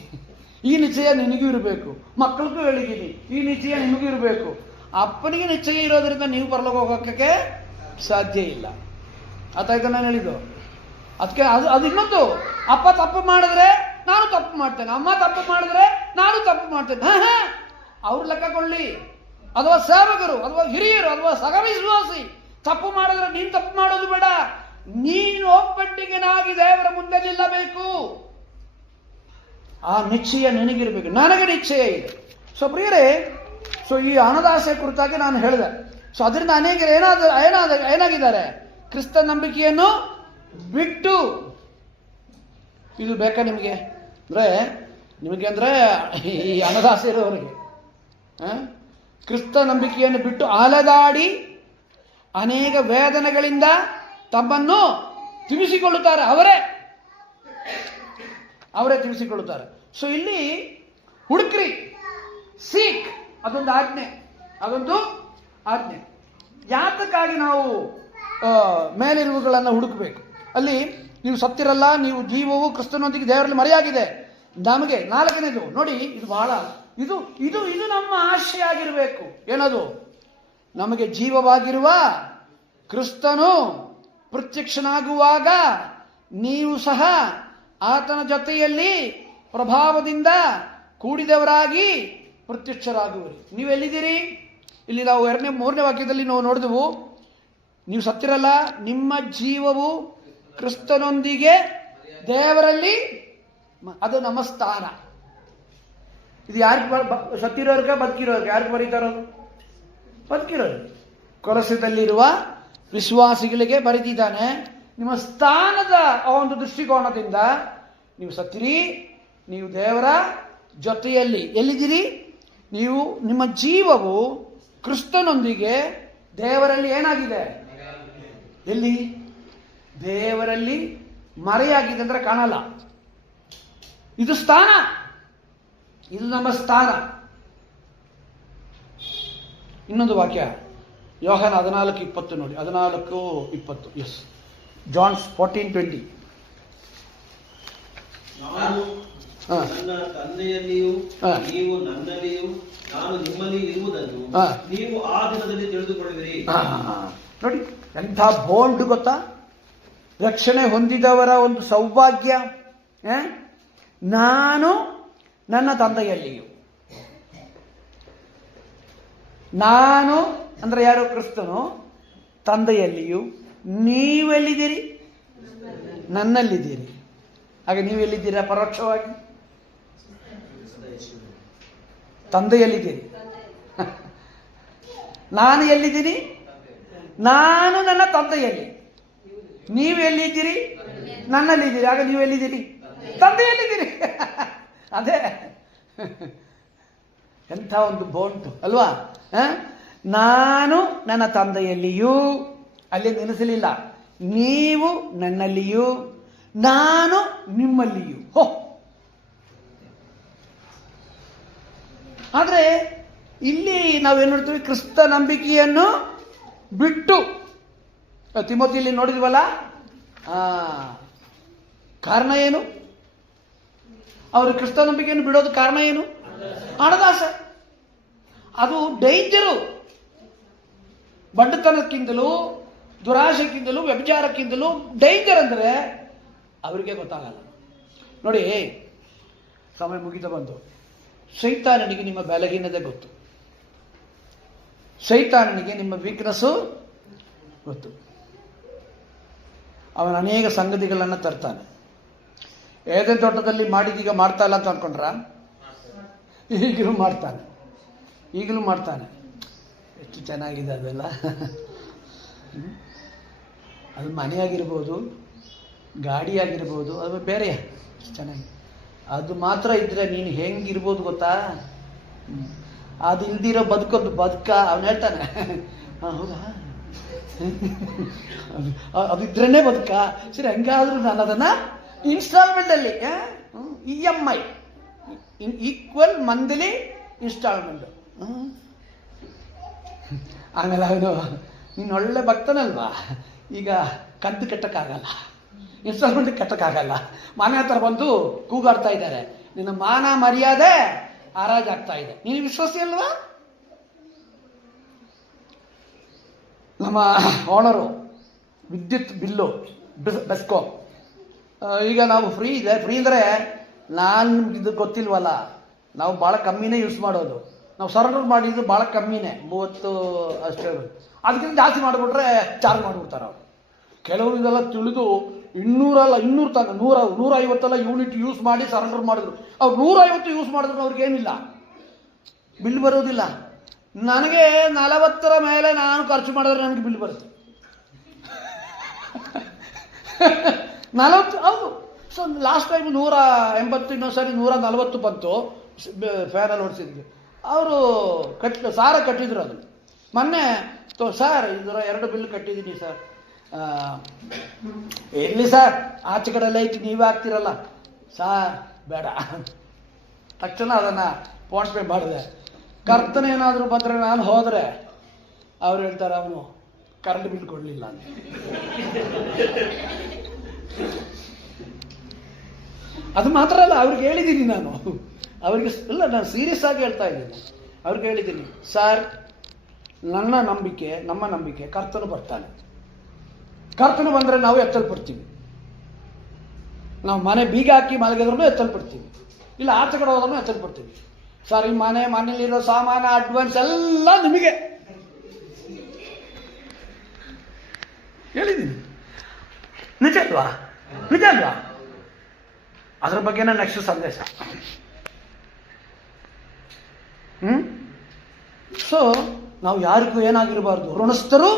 ಈ ನಿಶ್ಚಯ ನಿನಗೂ ಇರಬೇಕು, ಮಕ್ಕಳಿಗೂ ಹೇಳಿದ್ದೀನಿ, ಈ ನಿಶ್ಚಯ ನಿಮಗೂ ಇರಬೇಕು. ಅಪ್ಪನಿಗೆ ನಿಶ್ಚಯ ಇರೋದ್ರಿಂದ ನೀವು ಪರಲೋಕ ಹೋಗೋಕ್ಕೆ ಸಾಧ್ಯ ಇಲ್ಲ. ಆತಾಯ್ತು ನಾನು ಹೇಳಿದ್ದು? ಅದಕ್ಕೆ ಅದು ಇನ್ನೊಂದು, ಅಪ್ಪ ತಪ್ಪು ಮಾಡಿದ್ರೆ ನಾನು ತಪ್ಪು ಮಾಡ್ತೇನೆ, ಅಮ್ಮ ತಪ್ಪು ಮಾಡಿದ್ರೆ ನಾನು ತಪ್ಪು ಮಾಡ್ತೇನೆ. ಅವ್ರು ಲೆಕ್ಕ ಕೊಳ್ಳಿ, ಅಥವಾ ಸೇವಕರು, ಅಥವಾ ಹಿರಿಯರು, ಅಥವಾ ಸಹವಿಶ್ವಾಸಿ ತಪ್ಪು ಮಾಡಿದ್ರೆ ನೀನು ತಪ್ಪು ಮಾಡೋದು ಬೇಡ. ನೀನು ಒಬ್ಬಟ್ಟಿಗೆನಾಗಿ ದೇವರ ಮುಂದೆ ನಿಲ್ಲಬೇಕು. ಆ ನಿಶ್ಚಯ ನಿನಗಿರ್ಬೇಕು. ನನಗೆ ನಿಶ್ಚಯ ಇದೆ. ಸೊ ಪ್ರಿಯರೇ, ಸೊ ಈ ಹಣದಾಸೆ ಕುರಿತಾಗಿ ನಾನು ಹೇಳಿದೆ. ಸೊ ಅದರಿಂದ ಅನೇಕರು ಏನಾಗಿದ್ದಾರೆ? ಕ್ರಿಸ್ತ ನಂಬಿಕೆಯನ್ನು ಬಿಟ್ಟು. ಇದು ಬೇಕಾ ನಿಮಗೆ? ನಿಮಗೆ ಅಂದ್ರೆ ಈ ಹಣದಾಸೆ ಇರೋರಿಗೆ ಕ್ರಿಸ್ತ ನಂಬಿಕೆಯನ್ನು ಬಿಟ್ಟು ಅಲೆದಾಡಿ ಅನೇಕ ವೇದನೆಗಳಿಂದ ತಮ್ಮನ್ನು ತಿಳಿಸಿಕೊಳ್ಳುತ್ತಾರೆ. ಅವರೇ ತಿಳಿಸಿಕೊಳ್ಳುತ್ತಾರೆ. ಸೊ ಇಲ್ಲಿ ಹುಡುಕ್ರಿ, ಸೀಕ್, ಅದೊಂದು ಆಜ್ಞೆ. ಯಾತಕ್ಕಾಗಿ ನಾವು ಮೇಲಿರುವುಗಳನ್ನು ಹುಡುಕಬೇಕು? ಅಲ್ಲಿ ನೀವು ಸತ್ತಿರಲ್ಲ, ನೀವು ಜೀವವು ಕ್ರಿಸ್ತನೊಂದಿಗೆ ದೇವರಲ್ಲಿ ಮರೆಯಾಗಿದೆ. ನಮಗೆ 4ನೇದು ನೋಡಿ, ಇದು ಬಹಳ ಇದು ನಮ್ಮ ಆಶೆ ಆಗಿರಬೇಕು. ಏನದು? ನಮಗೆ ಜೀವವಾಗಿರುವ ಕ್ರಿಸ್ತನು ಪ್ರತ್ಯಕ್ಷನಾಗುವಾಗ ನೀವು ಸಹ ಆತನ ಜೊತೆಯಲ್ಲಿ ಪ್ರಭಾವದಿಂದ ಕೂಡಿದವರಾಗಿ ಪ್ರತ್ಯಕ್ಷರಾಗುವಿರಿ. ನೀವೆಲ್ಲಿದ್ದೀರಿ? ಇಲ್ಲಿ ನಾವು 3ನೇ ವಾಕ್ಯದಲ್ಲಿ ನಾವು ನೋಡಿದೆವು, ನೀವು ಸತ್ತಿರಲ್ಲ, ನಿಮ್ಮ ಜೀವವು ಕ್ರಿಸ್ತನೊಂದಿಗೆ ದೇವರಲ್ಲಿ, ಅದು ನಮ್ಮ ಸ್ಥಾನ. ಇದು ಯಾರಿಗೆ? ಸತ್ತಿರೋರ್ಗ ಬದುಕಿರೋರ್ಗ? ಯಾರಿಗೆ ಬರೀತಾರೋ? ಬದುಕಿರೋರು. ಕೊಲಸದಲ್ಲಿರುವ ವಿಶ್ವಾಸಿಗಳಿಗೆ ಬರೆದಿದ್ದಾನೆ. ನಿಮ್ಮ ಸ್ಥಾನದ ಆ ಒಂದು ದೃಷ್ಟಿಕೋನದಿಂದ ನೀವು ಸತ್ತಿರಿ, ನೀವು ದೇವರ ಜೊತೆಯಲ್ಲಿ ಎಲ್ಲಿದ್ದೀರಿ? ನೀವು ನಿಮ್ಮ ಜೀವವು ಕ್ರಿಸ್ತನೊಂದಿಗೆ ದೇವರಲ್ಲಿ ಏನಾಗಿದೆ? ಎಲ್ಲಿ? ದೇವರಲ್ಲಿ ಮರೆಯಾಗಿದೆ ಅಂದ್ರೆ ಕಾಣಲ್ಲ. ಇದು ಸ್ಥಾನ, ಇದು ನಮ್ಮ ಸ್ಥಾನ. ಇನ್ನೊಂದು ವಾಕ್ಯ ಯೋಹಾನ 14:20 ನೋಡಿ. 14:20. Yes, John's 14:20. ನಾನು ನನ್ನ ತಂದೆಯಲ್ಲಿಯೂ ನೀವು ನನ್ನಲ್ಲಿಯೂ ನಾನು ನಿಮ್ಮಲ್ಲಿ ಇರುವುದನ್ನು ನೀವು ಆ ದಿನದಲ್ಲಿ ತಿಳಿದುಕೊಳ್ಳುವಿರಿ. ನೋಡಿ ಎಂಥ ಬೋಲ್ಡ್ ಗೊತ್ತಾ? ರಕ್ಷಣೆ ಹೊಂದಿದವರ ಒಂದು ಸೌಭಾಗ್ಯ. ನಾನು ನನ್ನ ತಂದೆಯಲ್ಲಿಯೂ. ನಾನು ಅಂದ್ರೆ ಯಾರು? ಕ್ರಿಸ್ತನು. ತಂದೆಯಲ್ಲಿಯೂ. ನೀವೆಲ್ಲಿದ್ದೀರಿ? ನನ್ನಲ್ಲಿದ್ದೀರಿ. ಹಾಗೆ ನೀವೆಲ್ಲಿದ್ದೀರಾ? ಪರೋಕ್ಷವಾಗಿ ತಂದೆಯಲ್ಲಿದ್ದೀರಿ. ನಾನು ಎಲ್ಲಿದ್ದೀನಿ? ನಾನು ನನ್ನ ತಂದೆಯಲ್ಲಿ. ನೀವು ಎಲ್ಲಿದ್ದೀರಿ? ನನ್ನಲ್ಲಿದ್ದೀರಿ. ಆಗ ನೀವು ಎಲ್ಲಿದ್ದೀರಿ? ತಂದೆಯಲ್ಲಿದ್ದೀರಿ. ಅದೇ ಎಂಥ ಒಂದು ಬೋಂಟು ಅಲ್ವಾ? ನಾನು ನನ್ನ ತಂದೆಯಲ್ಲಿಯೂ, ಅಲ್ಲಿ ನಿಲ್ಲಿಸಲಿಲ್ಲ. ನೀವು ನನ್ನಲ್ಲಿಯೂ, ನಾನು ನಿಮ್ಮಲ್ಲಿಯೂ. ಹೋ, ಆದರೆ ಇಲ್ಲಿ ನಾವೇನು ನೋಡ್ತೀವಿ? ಕ್ರಿಸ್ತ ನಂಬಿಕೆಯನ್ನು ಬಿಟ್ಟು, ತಿಮೋತಿಯಲ್ಲಿ ನೋಡಿದ್ವಲ್ಲ, ಕಾರಣ ಏನು? ಅವರು ಕ್ರಿಸ್ತ ನಂಬಿಕೆಯನ್ನು ಬಿಡೋದು ಕಾರಣ ಏನು? ಹಣದಾಸೆ. ಅದು ಡೇಂಜರು. ಬಂಡತನಕ್ಕಿಂತಲೂ, ದುರಾಶೆಕ್ಕಿಂತಲೂ, ವ್ಯಭಿಚಾರಕ್ಕಿಂತಲೂ ಡೇಂಜರ್ ಅಂದರೆ ಅವರಿಗೆ ಗೊತ್ತಾಗಲ್ಲ. ನೋಡಿ, ಸಮಯ ಮುಗಿತಾ ಬಂತು. ಸೈತಾನನಿಗೆ ನಿಮ್ಮ ಬಲಹೀನತೆ ಗೊತ್ತು. ಸೈತಾನನಿಗೆ ನಿಮ್ಮ ವೀಕ್ನೆಸ್ಸು ಗೊತ್ತು. ಅವನ ಅನೇಕ ಸಂಗತಿಗಳನ್ನು ತರ್ತಾನೆ. ಏದೇನ್ ತೋಟದಲ್ಲಿ ಮಾಡಿದೀಗ ಮಾಡ್ತಾ ಇಲ್ಲ ಅಂತ ಅಂದ್ಕೊಂಡ್ರ? ಈಗಲೂ ಮಾಡ್ತಾನೆ. ಎಷ್ಟು ಚೆನ್ನಾಗಿದೆ ಅದೆಲ್ಲ. ಅದು ಮನೆಯಾಗಿರ್ಬೋದು, ಗಾಡಿಯಾಗಿರ್ಬೋದು, ಅದು ಬೇರೆ ಚೆನ್ನಾಗಿ. ಅದು ಮಾತ್ರ ಇದ್ರೆ ನೀನು ಹೆಂಗಿರ್ಬೋದು ಗೊತ್ತಾ? ಅದು ಇಲ್ದಿರೋ ಬದುಕೊಂದು ಬದುಕ. ಅವನು ಹೇಳ್ತಾನೆ, ಹೌದಾ, ಅದು ಇದ್ರೇನೆ ಬದುಕ. ಸರಿ, ಹಂಗಾದ್ರೂ ನಾನು ಅದನ್ನ ಇನ್ಸ್ಟಾಲ್ಮೆಂಟ್ ಅಲ್ಲಿ EMI, ಈಕ್ವಲ್ ಮಂತ್ಲಿ ಇನ್ಸ್ಟಾಲ್ಮೆಂಟ್. ಆಮೇಲೆ ಅವನು, ನೀನು ಒಳ್ಳೆ ಭಕ್ತನಲ್ವಾ, ಈಗ ಕಂತು ಕಟ್ಟಕ್ಕಾಗಲ್ಲ, ಇನ್ಸ್ಟಾಲ್ಮೆಂಟ್ ಕಟ್ಟಕ್ಕಾಗಲ್ಲ. ಮನೆ ಹತ್ರ ಬಂದು ಕೂಗಾಡ್ತಾ ಇದ್ದಾರೆ, ನಿನ್ನ ಮಾನ ಮರ್ಯಾದೆ ಹರಾಜಾಗ್ತಾ ಇದೆ. ನೀನು ವಿಶ್ವಾಸಿ ಅಲ್ವಾ? ನಮ್ಮ ಓನರು ವಿದ್ಯುತ್ ಬಿಲ್ಲು ಬೆಸ್ಕೋ, ಈಗ ನಾವು ಫ್ರೀ ಅಂದರೆ ನಾನು ಇದು ಗೊತ್ತಿಲ್ವಲ್ಲ, ನಾವು ಭಾಳ ಕಮ್ಮಿನೇ ಯೂಸ್ ಮಾಡೋದು. ನಾವು ಸರೆಂಡರ್ ಮಾಡಿದ್ದು ಭಾಳ ಕಮ್ಮಿನೇ, 30 ಅಷ್ಟೇ. ಅದಕ್ಕಿಂತ ಜಾಸ್ತಿ ಮಾಡಿಬಿಟ್ರೆ ಚಾರ್ಜ್ ಮಾಡಿಬಿಡ್ತಾರೆ ಅವರು. ಕೆಲವರು ಇದೆಲ್ಲ ತಿಳಿದು 200 ಅಲ್ಲ 200 ತನಕ 100-150 ಯೂನಿಟ್ ಯೂಸ್ ಮಾಡಿ ಸರೆಂಡರ್ ಮಾಡಿದ್ರು. ಅವ್ರು 150 ಯೂಸ್ ಮಾಡಿದ್ರು ಅವ್ರಿಗೇನಿಲ್ಲ, ಬಿಲ್ ಬರೋದಿಲ್ಲ. ನನಗೆ 40 ಮೇಲೆ ನಾನು ಖರ್ಚು ಮಾಡಿದ್ರೆ ನನಗೆ ಬಿಲ್ ಬರುತ್ತೆ. 40. ಹೌದು. ಸೊ ಲಾಸ್ಟ್ ಟೈಮ್ 180, ಇನ್ನೊಂದು ಸರಿ 140 ಬಂತು ಫ್ಯಾನಲ್ಲಿ ಓಡಿಸಿದ್ವಿ. ಅವರು ಸಾರ ಕಟ್ಟಿದ್ರು ಅದು. ಮೊನ್ನೆ ಸರ್ ಇದರ 2 ಬಿಲ್ ಕಟ್ಟಿದ್ದೀನಿ ಸರ್. ಇರಲಿ ಸರ್, ಆಚೆ ಕಡೆ ಲೈಟ್ ನೀವೇ ಹಾಕ್ತಿರಲ್ಲ ಸಾರ್, ಬೇಡ. ತಕ್ಷಣ ಅದನ್ನು ಫೋನ್ ಪೇ ಮಾಡಿದೆ. ಕರ್ತನ ಏನಾದರೂ ಬಂದರೆ ನಾನು ಹೋದರೆ ಅವ್ರು ಹೇಳ್ತಾರೆ, ಅವನು ಕರೆಂಟ್ ಬಿಲ್ ಕೊಡಲಿಲ್ಲ ಅಂತ. ಅದು ಮಾತ್ರ ಅಲ್ಲ, ಅವ್ರಿಗೆ ಹೇಳಿದ್ದೀನಿ ನಾನು. ಅವ್ರಿಗೆ ಇಲ್ಲ, ನಾನು ಸೀರಿಯಸ್ ಆಗಿ ಹೇಳ್ತಾ ಇದ್ದೀನಿ. ಅವ್ರಿಗೆ ಹೇಳಿದ್ದೀನಿ, ಸರ್ ನಮ್ಮ ನಂಬಿಕೆ ಕರ್ತನು ಬರ್ತಾನೆ. ಕರ್ತನು ಬಂದರೆ ನಾವು ಎತ್ತಲ್ಪಡ್ತೀವಿ. ನಾವು ಮನೆ ಬೀಗ ಹಾಕಿ ಮಲಗಿದ್ರೂ ಎತ್ತಲ್ಪಡ್ತೀವಿ, ಇಲ್ಲ ಆಚೆ ಕಡೆ ಹೋದ್ರೂ ಎತ್ತಲ್ಪಡ್ತೀವಿ. ಸರ್, ಈ ಮನೆಯಲ್ಲಿರೋ ಸಾಮಾನು ಅಡ್ವಾನ್ಸ್ ಎಲ್ಲ ನಿಮಗೆ ಹೇಳಿದ್ದೀನಿ. ನಿಜ ಅಲ್ವಾ? ಅದ್ರ ಬಗ್ಗೆನ ನೆಕ್ಸ್ಟ್ ಸಂದೇಶ. ಸೊ ನಾವು ಯಾರಿಗೂ ಏನಾಗಿರಬಾರ್ದು, ಋಣಸ್ಥರು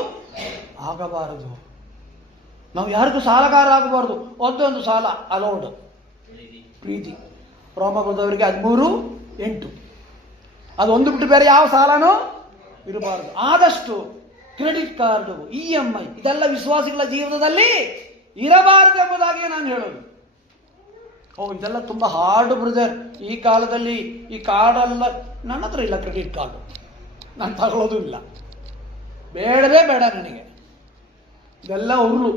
ಆಗಬಾರದು. ನಾವು ಯಾರಿಗೂ ಸಾಲಗಾರ ಆಗಬಾರ್ದು. ಒಂದೊಂದು ಸಾಲ ಅಲೌಡ್. ಪ್ರೀತಿ ರೋಮಪುರದವರಿಗೆ 13:8. ಅದು ಒಂದು ಬಿಟ್ಟು ಬೇರೆ ಯಾವ ಸಾಲನೂ ಇರಬಾರದು. ಆದಷ್ಟು ಕ್ರೆಡಿಟ್ ಕಾರ್ಡು, EMI ಇದೆಲ್ಲ ವಿಶ್ವಾಸಿಗಳ ಜೀವನದಲ್ಲಿ ಇರಬಾರದು ಎಂಬುದಾಗಿ ನಾನು ಹೇಳೋದು. ಇದೆಲ್ಲ ತುಂಬ ಹಾರ್ಡ್ ಬ್ರದರ್. ಈ ಕಾಲದಲ್ಲಿ ಈ ಕಾರ್ಡೆಲ್ಲ ನನ್ನ ಹತ್ರ ಇಲ್ಲ, ಕ್ರೆಡಿಟ್ ಕಾರ್ಡು ನಾನು ತಗೊಳ್ಳೋದು ಇಲ್ಲ, ಬೇಡವೇ ಬೇಡ ನನಗೆ. ಇದೆಲ್ಲ ಉರುಳು.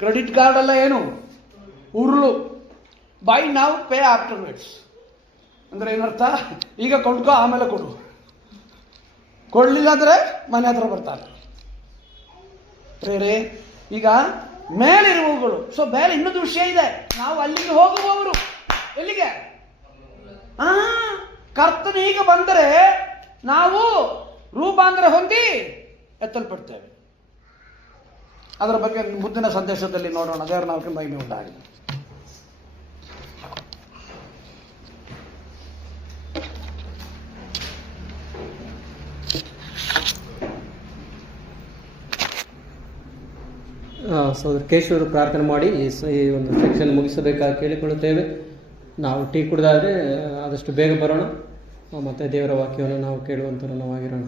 ಕ್ರೆಡಿಟ್ ಕಾರ್ಡ್ ಎಲ್ಲ ಏನು ಉರುಳು. ಬೈ ನಾವು ಪೇ ಆಫ್ಟರ್ವೇರ್ಡ್ಸ್ ಅಂದರೆ ಏನರ್ಥ? ಈಗ ಕೊಂಡ್ಕೋ ಆಮೇಲೆ ಕೊಡು, ಕೊಡಲಿಲ್ಲ ಅಂದರೆ ಮನೆ ಹತ್ರ ಬರ್ತಾರೆ. ಬೇರೆ ಈಗ ಮೇಲಿರುವವುಗಳು. ಸೊ ಬೇರೆ ಇನ್ನೊಂದು ವಿಷಯ ಇದೆ, ನಾವು ಅಲ್ಲಿಗೆ ಹೋಗುವವರು. ಎಲ್ಲಿಗೆ? ಕರ್ತನು ಈಗ ಬಂದರೆ ನಾವು ರೂಪಾಂತರ ಹೊಂದಿ ಎತ್ತಲ್ಪಡ್ತೇವೆ. ಅದರ ಬಗ್ಗೆ ಮುಂದಿನ ಸಂದೇಶದಲ್ಲಿ ನೋಡೋಣ. ದೇವರ ನಾಲ್ಕು ಮಹಿಮೆ ಉಂಟಾಗಲಿ. ಸೋದರ ಕೇಶವರು ಪ್ರಾರ್ಥನೆ ಮಾಡಿ ಈ ಒಂದು ಸೆಕ್ಷನ್ ಮುಗಿಸಬೇಕಾಗಿ ಕೇಳಿಕೊಳ್ಳುತ್ತೇವೆ. ನಾವು ಟೀ ಕುಡಿದಾದರೆ ಆದಷ್ಟು ಬೇಗ ಬರೋಣ ಮತ್ತು ದೇವರ ವಾಕ್ಯವನ್ನು ನಾವು ಕೇಳುವಂಥವ್ರು ನಾವಾಗಿರೋಣ.